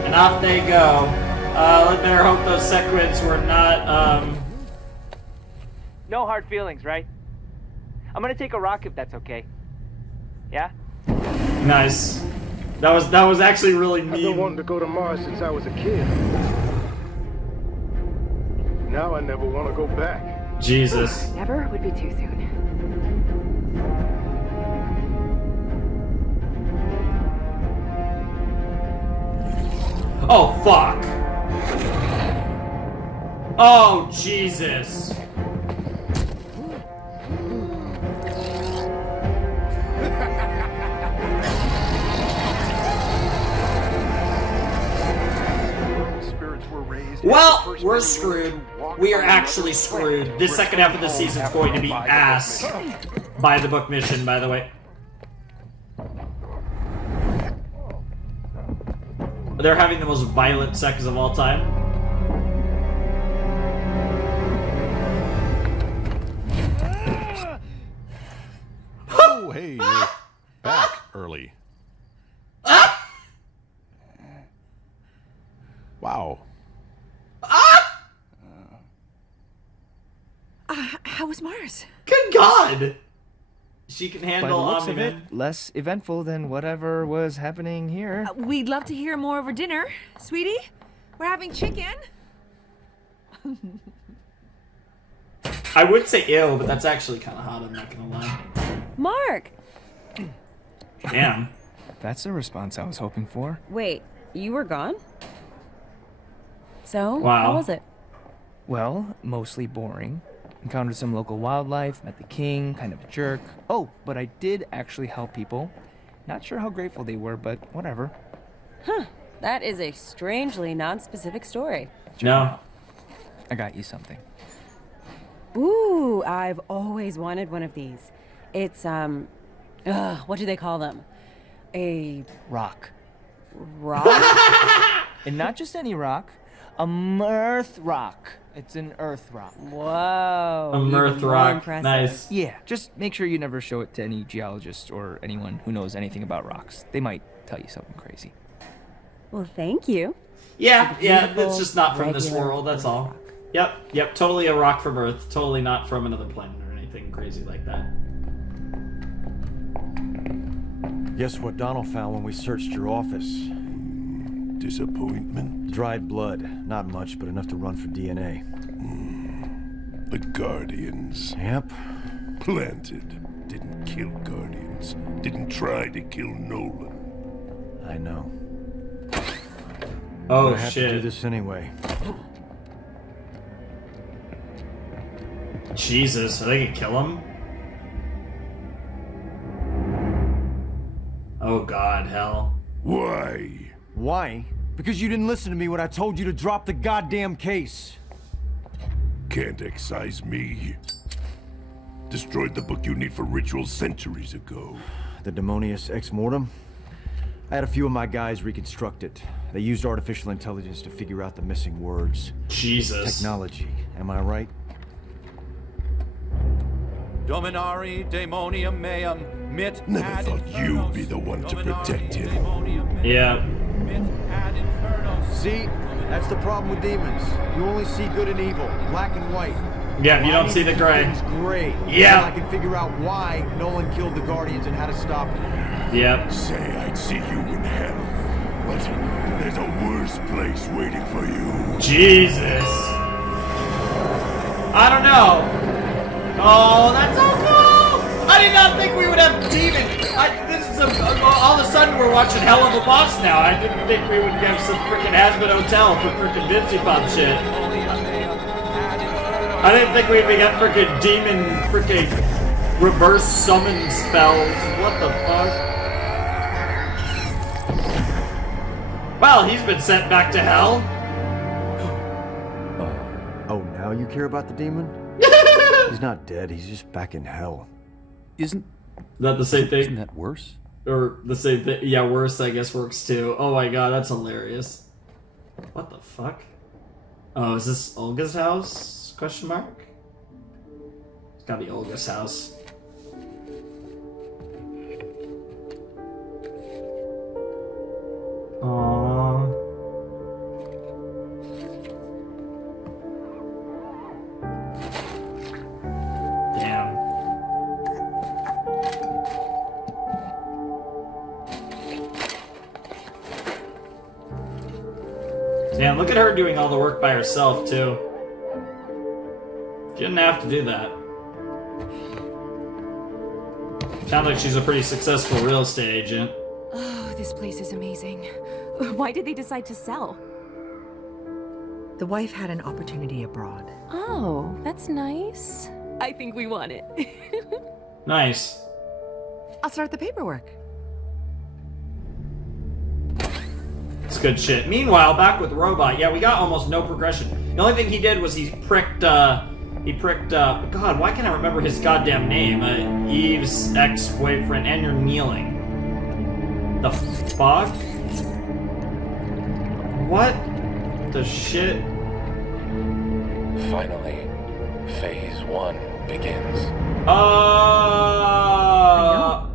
And off they go. Let better hope those Sequids were not, No hard feelings, right? I'm gonna take a rock if that's okay. Yeah? Nice. That was actually really mean. I've been wanting to go to Mars since I was a kid. Now I never want to go back. Jesus. Never would be too soon. Oh, fuck. Oh, Jesus. Well, we're screwed. We are actually screwed. This second half of the season is going to be ass. By the book mission, by the way. They're having the most violent sex of all time. Oh, hey, you're back early. Wow. How was Mars? Good God! She can By the handle looks of it, Omni-Man. less eventful than whatever was happening here. We'd love to hear more over dinner, sweetie. We're having chicken. I would say ill, but that's actually kind of hot, I'm not gonna lie. Mark! Damn. That's the response I was hoping for. Wait, you were gone? So, Wow. how was it? Well, mostly boring. Encountered some local wildlife, met the king, kind of a jerk. Oh, but I did actually help people. Not sure how grateful they were, but whatever. Huh. That is a strangely non-specific story. No. I got you something. Ooh, I've always wanted one of these. It's, what do they call them? A rock. Rock? And not just any rock. A mirth rock. It's an earth rock. Whoa. A mirth rock. Nice. Yeah, just make sure you never show it to any geologist or anyone who knows anything about rocks. They might tell you something crazy. Well, thank you. Yeah, it's just not from this world, that's all. Rock. Yep, totally a rock from Earth. Totally not from another planet or anything crazy like that. Guess what Donald found when we searched your office? Disappointment? Dried blood. Not much, but enough to run for DNA. The Guardians. Yep. Planted. Didn't kill Guardians. Didn't try to kill Nolan. I know. Oh, I have to do this anyway. Jesus, are they gonna kill him? Oh God, hell. Why? Why? Because you didn't listen to me when I told you to drop the goddamn case. Can't excise me. Destroyed the book you need for rituals centuries ago. The Demonius Ex Mortem? I had a few of my guys reconstruct it. They used artificial intelligence to figure out the missing words. Jesus. Technology, am I right? Dominari Daemonium Meum Mit Never ad thought you'd be the one to protect him. Yeah. See? That's the problem with demons. You only see good and evil, black and white. Yeah, you don't see the gray. It's gray. Yeah. So I can figure out why Nolan killed the Guardians and how to stop them. Yep. Say I'd see you in hell, but there's a worse place waiting for you. Jesus. I don't know. Oh, that's so cool! I did not think we would have demons. All of a sudden we're watching Hell of a Boss now. I didn't think we would have some freaking Hazbin Hotel for freaking Vinci Pop shit. I didn't think we'd get freaking demon freaking reverse summon spells. What the fuck? Well, he's been sent back to hell. Oh, now you care about the demon? He's not dead, he's just back in hell. Isn't that the same thing? Isn't that worse? Or the same thing? Yeah, worse I guess works too. Oh my God, that's hilarious. What the fuck? Oh, is this Olga's house? Question mark? It's gotta be Olga's house. Aww. Damn. Damn, look at her doing all the work by herself, too. She didn't have to do that. Sounds like she's a pretty successful real estate agent. Oh, this place is amazing. Why did they decide to sell? The wife had an opportunity abroad. Oh, that's nice. I think we want it. Nice. I'll start the paperwork. It's good shit. Meanwhile, back with Robot, yeah, we got almost no progression. The only thing he did was he pricked, God, why can't I remember his goddamn name? Eve's ex-boyfriend, and you're kneeling. The fuck? What the shit? Finally, phase 1 begins. I know.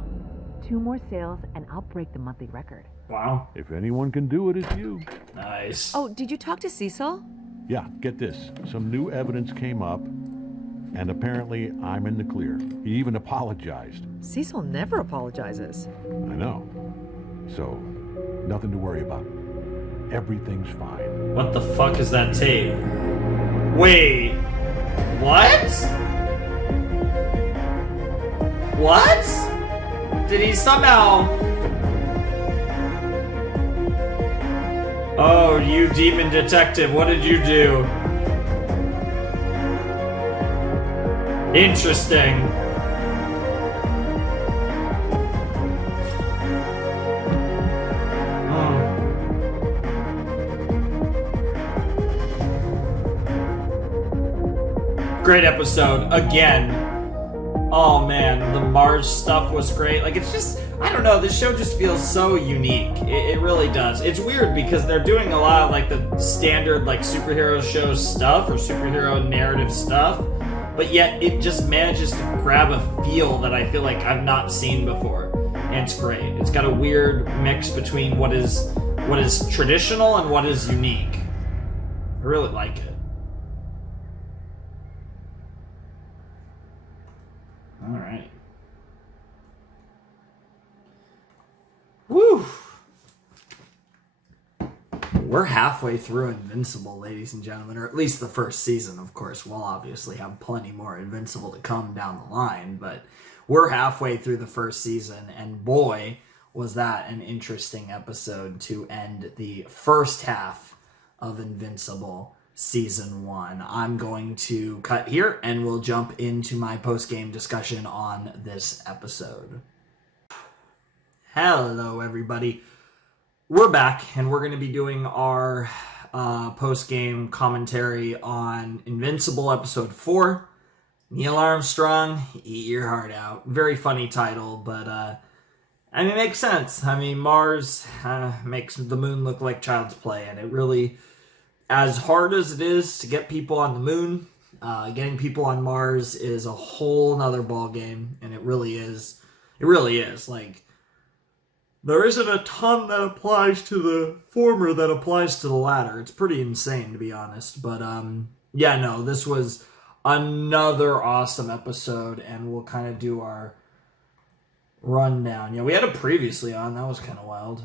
2 more sales and I'll break the monthly record. Wow. If anyone can do it, it's you. Nice. Oh, did you talk to Cecil? Yeah, get this. Some new evidence came up, and apparently I'm in the clear. He even apologized. Cecil never apologizes. I know. So, nothing to worry about. Everything's fine. What the fuck is that tape? Wait. What? What? Did he somehow... Oh, you demon detective, what did you do? Interesting. Great episode, again. Oh man, the Mars stuff was great. Like, it's just, I don't know, this show just feels so unique. It really does. It's weird because they're doing a lot of like the standard like superhero show stuff or superhero narrative stuff, but yet it just manages to grab a feel that I feel like I've not seen before. And it's great. It's got a weird mix between what is traditional and what is unique. I really like it. All right. Woo! We're halfway through Invincible, ladies and gentlemen, or at least the first season, of course. We'll obviously have plenty more Invincible to come down the line, but we're halfway through the first season, and boy, was that an interesting episode to end the first half of Invincible Season 1. I'm going to cut here, and we'll jump into my post-game discussion on this episode. Hello, everybody. We're back, and we're going to be doing our post-game commentary on Invincible Episode 4. Neil Armstrong, Eat Your Heart Out. Very funny title, but, I mean, it makes sense. I mean, Mars makes the moon look like child's play, and it really, as hard as it is to get people on the moon, getting people on Mars is a whole nother ballgame, and it really is. It really is. Like, there isn't a ton that applies to the former that applies to the latter. It's pretty insane, to be honest. But, yeah, no, this was another awesome episode, and we'll kind of do our rundown. Yeah, we had it previously on. That was kind of wild.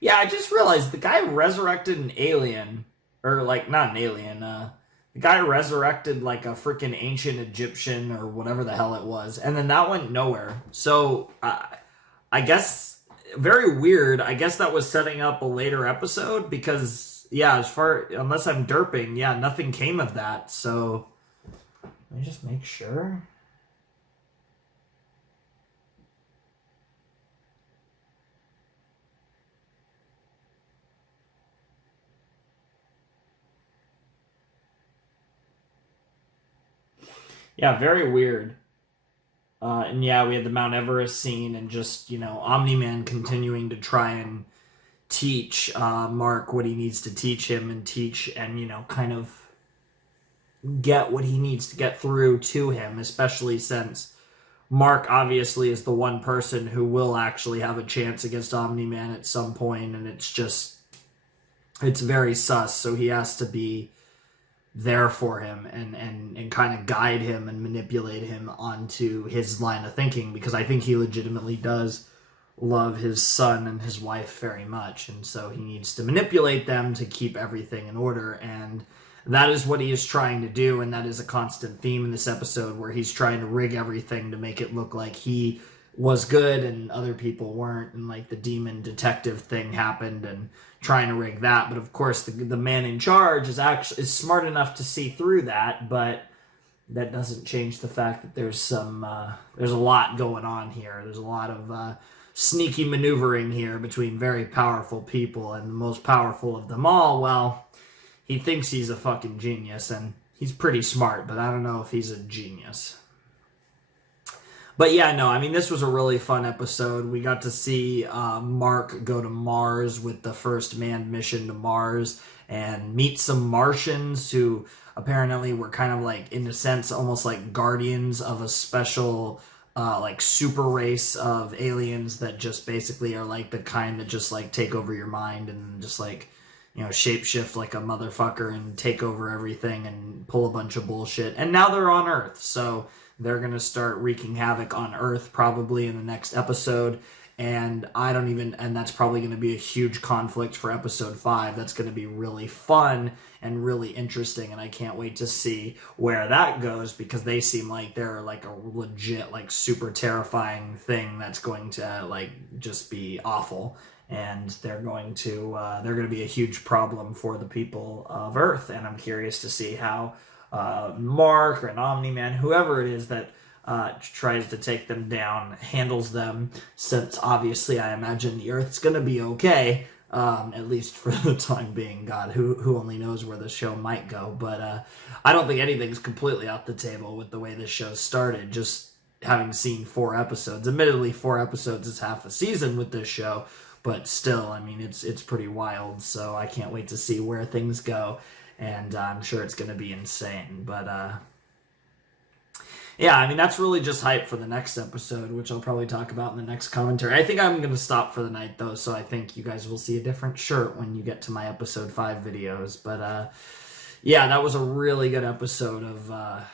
Yeah, I just realized the guy resurrected an alien, or like not an alien, the guy resurrected like a freaking ancient Egyptian or whatever the hell it was, and then that went nowhere. So I guess very weird. I guess that was setting up a later episode because yeah, unless I'm derping, yeah, nothing came of that. So let me just make sure. Yeah, very weird. And yeah, we had the Mount Everest scene and just, Omni-Man continuing to try and teach Mark what he needs to teach him and kind of get what he needs to get through to him, especially since Mark obviously is the one person who will actually have a chance against Omni-Man at some point, and it's very sus, so he has to be there for him and kind of guide him and manipulate him onto his line of thinking, because I think he legitimately does love his son and his wife very much, and so he needs to manipulate them to keep everything in order, and that is what he is trying to do, and that is a constant theme in this episode where he's trying to rig everything to make it look like he was good and other people weren't, and like the demon detective thing happened and trying to rig that. But of course the man in charge is smart enough to see through that, but that doesn't change the fact that there's a lot going on here. There's a lot of sneaky maneuvering here between very powerful people, and the most powerful of them all, well, he thinks he's a fucking genius, and he's pretty smart, but I don't know if he's a genius. But yeah, no, I mean, this was a really fun episode. We got to see Mark go to Mars with the first manned mission to Mars and meet some Martians who apparently were kind of like, in a sense, almost like guardians of a special like super race of aliens that just basically are like the kind that just like take over your mind and just like, shapeshift like a motherfucker and take over everything and pull a bunch of bullshit. And now they're on Earth, so they're going to start wreaking havoc on Earth probably in the next episode, and that's probably going to be a huge conflict for episode 5. That's going to be really fun and really interesting, and I can't wait to see where that goes, because they seem like they're like a legit, like super terrifying thing that's going to like just be awful, and they're going to be a huge problem for the people of Earth, and I'm curious to see how Mark or an Omni-Man, whoever it is that tries to take them down, handles them, since obviously I imagine the Earth's going to be okay, at least for the time being. God, who only knows where the show might go. But I don't think anything's completely off the table with the way this show started, just having seen 4 episodes. Admittedly, 4 episodes is half a season with this show, but still, I mean, it's pretty wild, so I can't wait to see where things go, and I'm sure it's going to be insane. But yeah, I mean, that's really just hype for the next episode, which I'll probably talk about in the next commentary. I think I'm going to stop for the night, though, so I think you guys will see a different shirt when you get to my episode 5 videos. But yeah, that was a really good episode of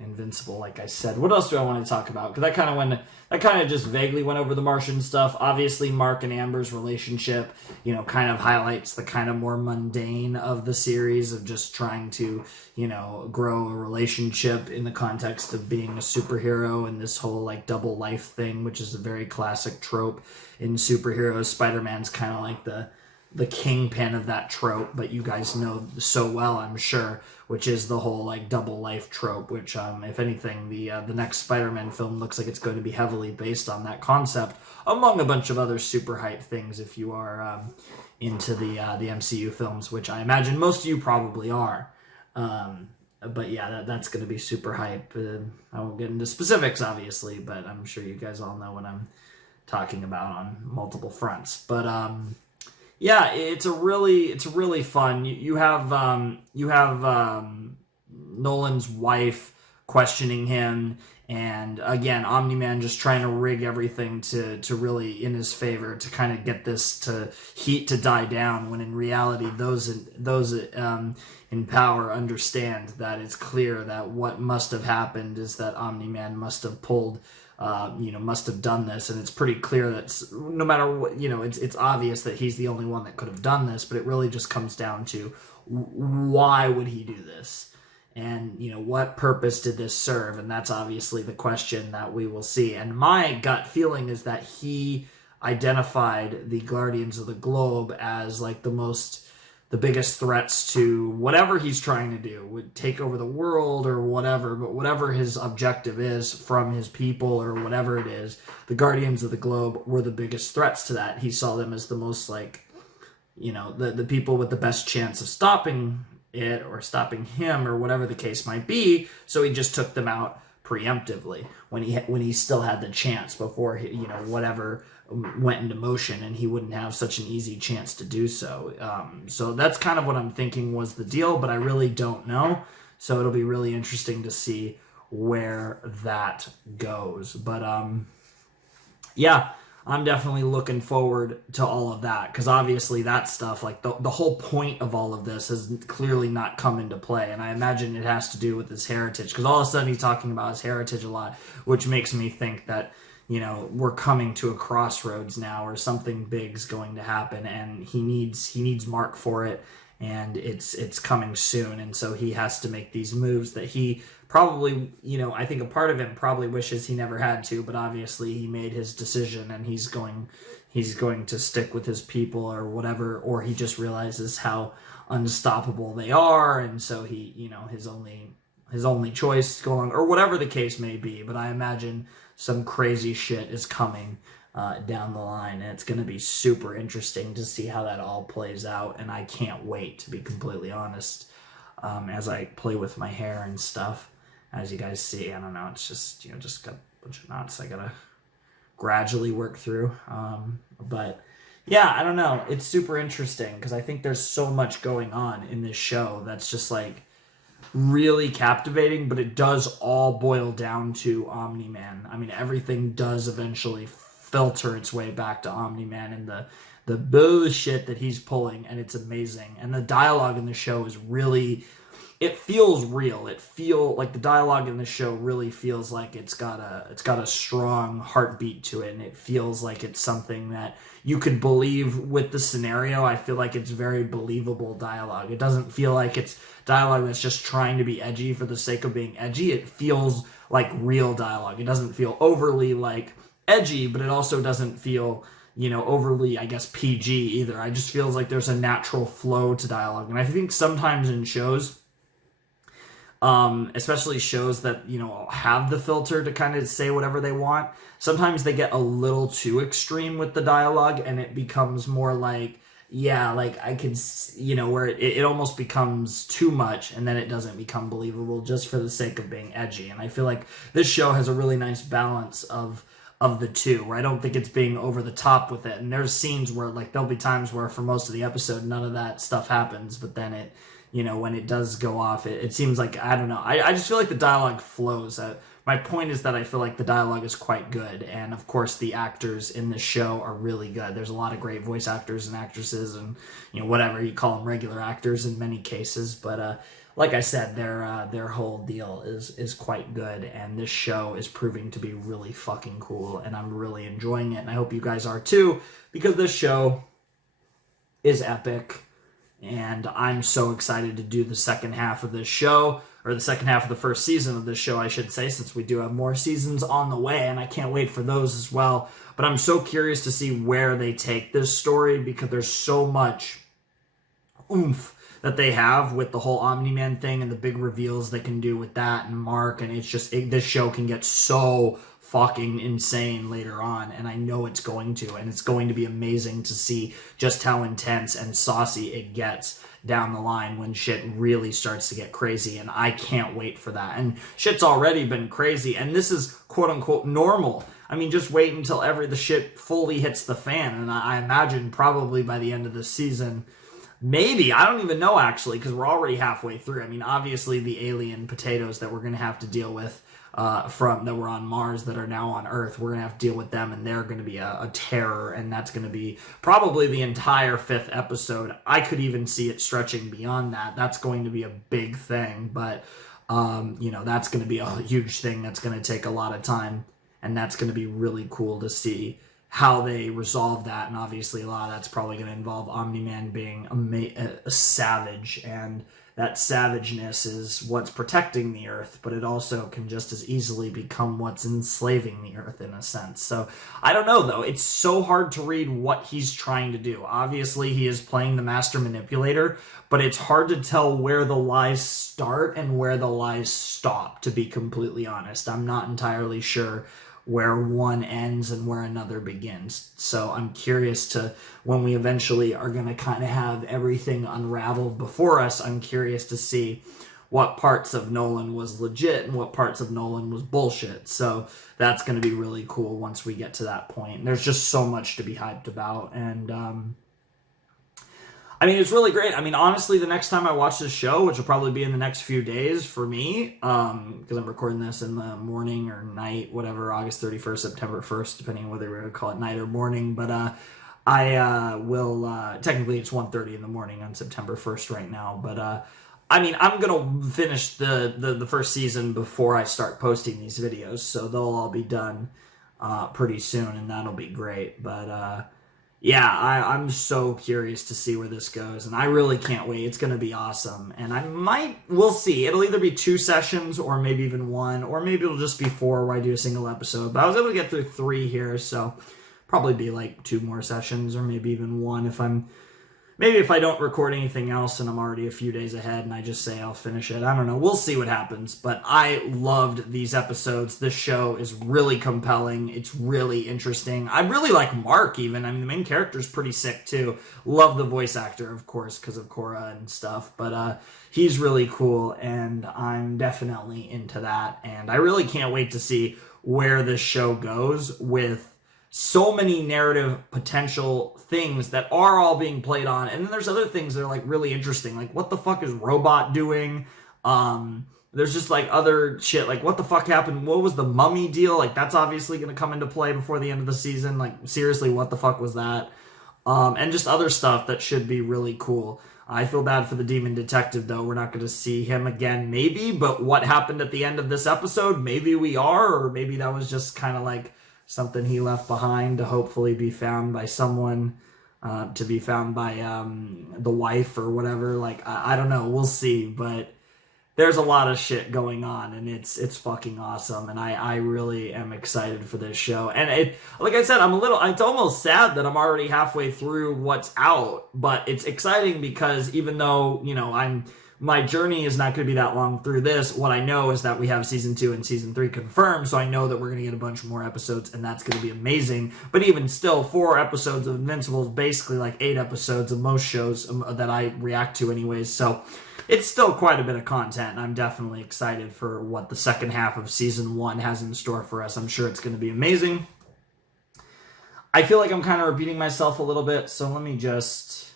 Invincible, like I said. What else do I want to talk about? Because that kind of just vaguely went over the Martian stuff. Obviously, Mark and Amber's relationship, you know, kind of highlights the kind of more mundane of the series of just trying to, you know, grow a relationship in the context of being a superhero and this whole like double life thing, which is a very classic trope in superheroes. Spider-Man's kind of like the kingpin of that trope, but you guys know so well, I'm sure, which is the whole like double life trope, which if anything, the next Spider-Man film looks like it's going to be heavily based on that concept, among a bunch of other super hype things if you are into the MCU films, which I imagine most of you probably are. But yeah, that's going to be super hype. I won't get into specifics, obviously, but I'm sure you guys all know what I'm talking about on multiple fronts. But yeah, it's really fun. You have Nolan's wife questioning him, and again, Omni-Man just trying to rig everything to really in his favor to kind of get this heat to die down, when in reality those in power understand that it's clear that what must have happened is that Omni-Man must have pulled must have done this, and it's pretty clear that no matter what, it's obvious that he's the only one that could have done this, but it really just comes down to why would he do this, and what purpose did this serve, and that's obviously the question that we will see. And my gut feeling is that he identified the Guardians of the Globe as like the biggest threats to whatever he's trying to do, would take over the world or whatever, but whatever his objective is from his people or whatever it is, the Guardians of the Globe were the biggest threats to that. He saw them as the most the people with the best chance of stopping it or stopping him or whatever the case might be. So he just took them out preemptively when he still had the chance before whatever went into motion, and he wouldn't have such an easy chance to do so. So that's kind of what I'm thinking was the deal, but I really don't know. So it'll be really interesting to see where that goes. But yeah, I'm definitely looking forward to all of that, because obviously that stuff, like the whole point of all of this has clearly not come into play, and I imagine it has to do with his heritage, because all of a sudden he's talking about his heritage a lot, which makes me think that we're coming to a crossroads now, or something big's going to happen, and he needs Mark for it, and it's coming soon, and so he has to make these moves that he probably, I think a part of him probably wishes he never had to, but obviously he made his decision, and he's going to stick with his people or whatever, or he just realizes how unstoppable they are, and so he, his only choice go along, or whatever the case may be. But I imagine some crazy shit is coming down the line, and it's going to be super interesting to see how that all plays out, and I can't wait, to be completely honest, as I play with my hair and stuff. As you guys see, I don't know, it's just, just got a bunch of knots I gotta gradually work through, but yeah, I don't know, it's super interesting, because I think there's so much going on in this show that's just like really captivating, but it does all boil down to Omni-Man. I mean, everything does eventually filter its way back to Omni-Man and the bullshit that he's pulling, and it's amazing. And the dialogue in the show is really, it feels real. It feel like the dialogue in the show really feels like it's got a strong heartbeat to it, and it feels like it's something that you could believe with the scenario. I feel like it's very believable dialogue. It doesn't feel like it's dialogue that's just trying to be edgy for the sake of being edgy. It feels like real dialogue. It doesn't feel overly like edgy, but it also doesn't feel overly, I guess, PG either. I just feels like there's a natural flow to dialogue, and I think sometimes in shows, especially shows that, you know, have the filter to kind of say whatever they want. Sometimes they get a little too extreme with the dialogue, and it becomes more like, yeah, like I can, you know, where it almost becomes too much, and then it doesn't become believable just for the sake of being edgy. And I feel like this show has a really nice balance of the two, where I don't think it's being over the top with it. And there's scenes where, like, there'll be times where for most of the episode none of that stuff happens, but then it, you know, when it does go off, it seems like, I don't know, I just feel like the dialogue flows. My point is that I feel like the dialogue is quite good, and of course the actors in this show are really good. There's a lot of great voice actors and actresses, and, you know, whatever you call them, regular actors in many cases, but like I said, their whole deal is quite good, and this show is proving to be really fucking cool, and I'm really enjoying it, and I hope you guys are too, because this show is epic. And I'm so excited to do the second half of this show, or the second half of the first season of this show, I should say, since we do have more seasons on the way, and I can't wait for those as well. But I'm so curious to see where they take this story, because there's so much oomph that they have with the whole Omni-Man thing and the big reveals they can do with that and Mark, and it's just, this show can get so fucking insane later on, and I know it's going to, and it's going to be amazing to see just how intense and saucy it gets down the line when shit really starts to get crazy, and I can't wait for that. And shit's already been crazy, and this is quote-unquote normal. I mean, just wait until the shit fully hits the fan, and I imagine probably by the end of the season, maybe, I don't even know actually, because we're already halfway through. I mean, obviously the alien potatoes that we're going to have to deal with that were on Mars that are now on Earth, we're going to have to deal with them, and they're going to be a terror, and that's going to be probably the entire 5th episode. I could even see it stretching beyond that. That's going to be a big thing, but, you know, that's going to be a huge thing that's going to take a lot of time, and that's going to be really cool to see how they resolve that. And obviously a lot of that's probably going to involve Omni-Man being a savage, and that savageness is what's protecting the Earth, but it also can just as easily become what's enslaving the Earth in a sense. So I don't know, though. It's so hard to read what he's trying to do. Obviously he is playing the master manipulator, but it's hard to tell where the lies start and where the lies stop, to be completely honest. I'm not entirely sure where one ends and where another begins. So I'm curious to, when we eventually are going to kind of have everything unraveled before us, I'm curious to see what parts of Nolan was legit and what parts of Nolan was bullshit. So that's going to be really cool once we get to that point. And there's just so much to be hyped about. And, I mean, it's really great. I mean, honestly, the next time I watch this show, which will probably be in the next few days for me, because I'm recording this in the morning or night, whatever, August 31st, September 1st, depending on whether we're going to call it night or morning. But I will, technically it's 1:30 in the morning on September 1st right now. But, I mean, I'm going to finish the first season before I start posting these videos. So they'll all be done pretty soon, and that'll be great. But, yeah, I'm so curious to see where this goes, and I really can't wait. It's going to be awesome, and we'll see. It'll either be 2 sessions, or maybe even 1, or maybe it'll just be 4 where I do a single episode. But I was able to get through 3 here, so probably be like 2 more sessions, or maybe even 1 maybe if I don't record anything else and I'm already a few days ahead and I just say I'll finish it. I don't know. We'll see what happens. But I loved these episodes. This show is really compelling. It's really interesting. I really like Mark even. I mean, the main character is pretty sick too. Love the voice actor, of course, because of Korra and stuff. But he's really cool, and I'm definitely into that. And I really can't wait to see where this show goes with so many narrative potential things that are all being played on. And then there's other things that are like really interesting. Like, what the fuck is Robot doing? There's just like other shit. Like, what the fuck happened? What was the mummy deal? Like, that's obviously going to come into play before the end of the season. Like, seriously, what the fuck was that? And just other stuff that should be really cool. I feel bad for the demon detective, though. We're not going to see him again, maybe. But what happened at the end of this episode? Maybe we are, or maybe that was just kind of like something he left behind to hopefully be found by someone, to be found by the wife or whatever. Like, I don't know. We'll see. But there's a lot of shit going on, and it's fucking awesome. And I really am excited for this show. And like I said, it's almost sad that I'm already halfway through what's out. But it's exciting because even though, you know, my journey is not going to be that long through this. What I know is that we have season 2 and season 3 confirmed, so I know that we're going to get a bunch more episodes, and that's going to be amazing. But even still, 4 episodes of Invincible is basically like 8 episodes of most shows that I react to anyways, so it's still quite a bit of content, and I'm definitely excited for what the second half of season 1 has in store for us. I'm sure it's going to be amazing. I feel like I'm kind of repeating myself a little bit, so let me just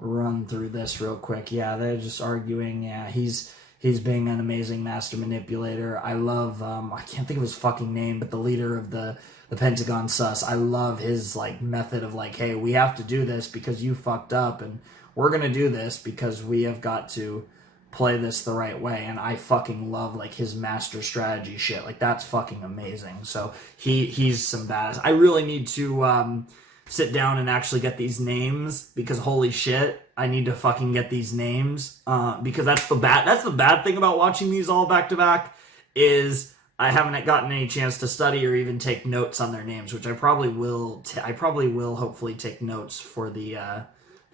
run through this real quick. Yeah, they're just arguing. Yeah, he's being an amazing master manipulator. I love, I can't think of his fucking name, but the leader of the Pentagon sus. I love his, like, method of, like, hey, we have to do this because you fucked up, and we're gonna do this because we have got to play this the right way. And I fucking love, like, his master strategy shit. Like, that's fucking amazing. So he's some badass. I really need to sit down and actually get these names, because holy shit, I need to fucking get these names, because that's the bad thing about watching these all back to back, is I haven't gotten any chance to study or even take notes on their names, which I probably will. I probably will hopefully take notes for the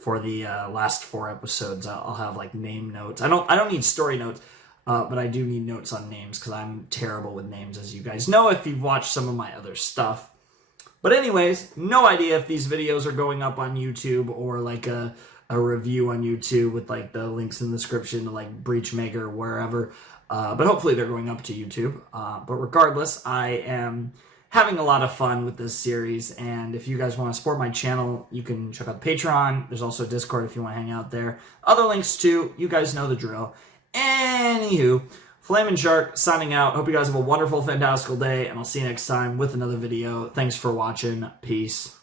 last 4 episodes. I'll have, like, name notes. I don't need story notes, but I do need notes on names, because I'm terrible with names, as you guys know if you've watched some of my other stuff. But anyways, no idea if these videos are going up on YouTube or, like, a review on YouTube with, like, the links in the description to, like, Breachmaker or wherever. But hopefully they're going up to YouTube. But regardless, I am having a lot of fun with this series. And if you guys want to support my channel, you can check out Patreon. There's also Discord if you want to hang out there. Other links too. You guys know the drill. Anywho, Flamin' Shark signing out. Hope you guys have a wonderful, fantastical day, and I'll see you next time with another video. Thanks for watching. Peace.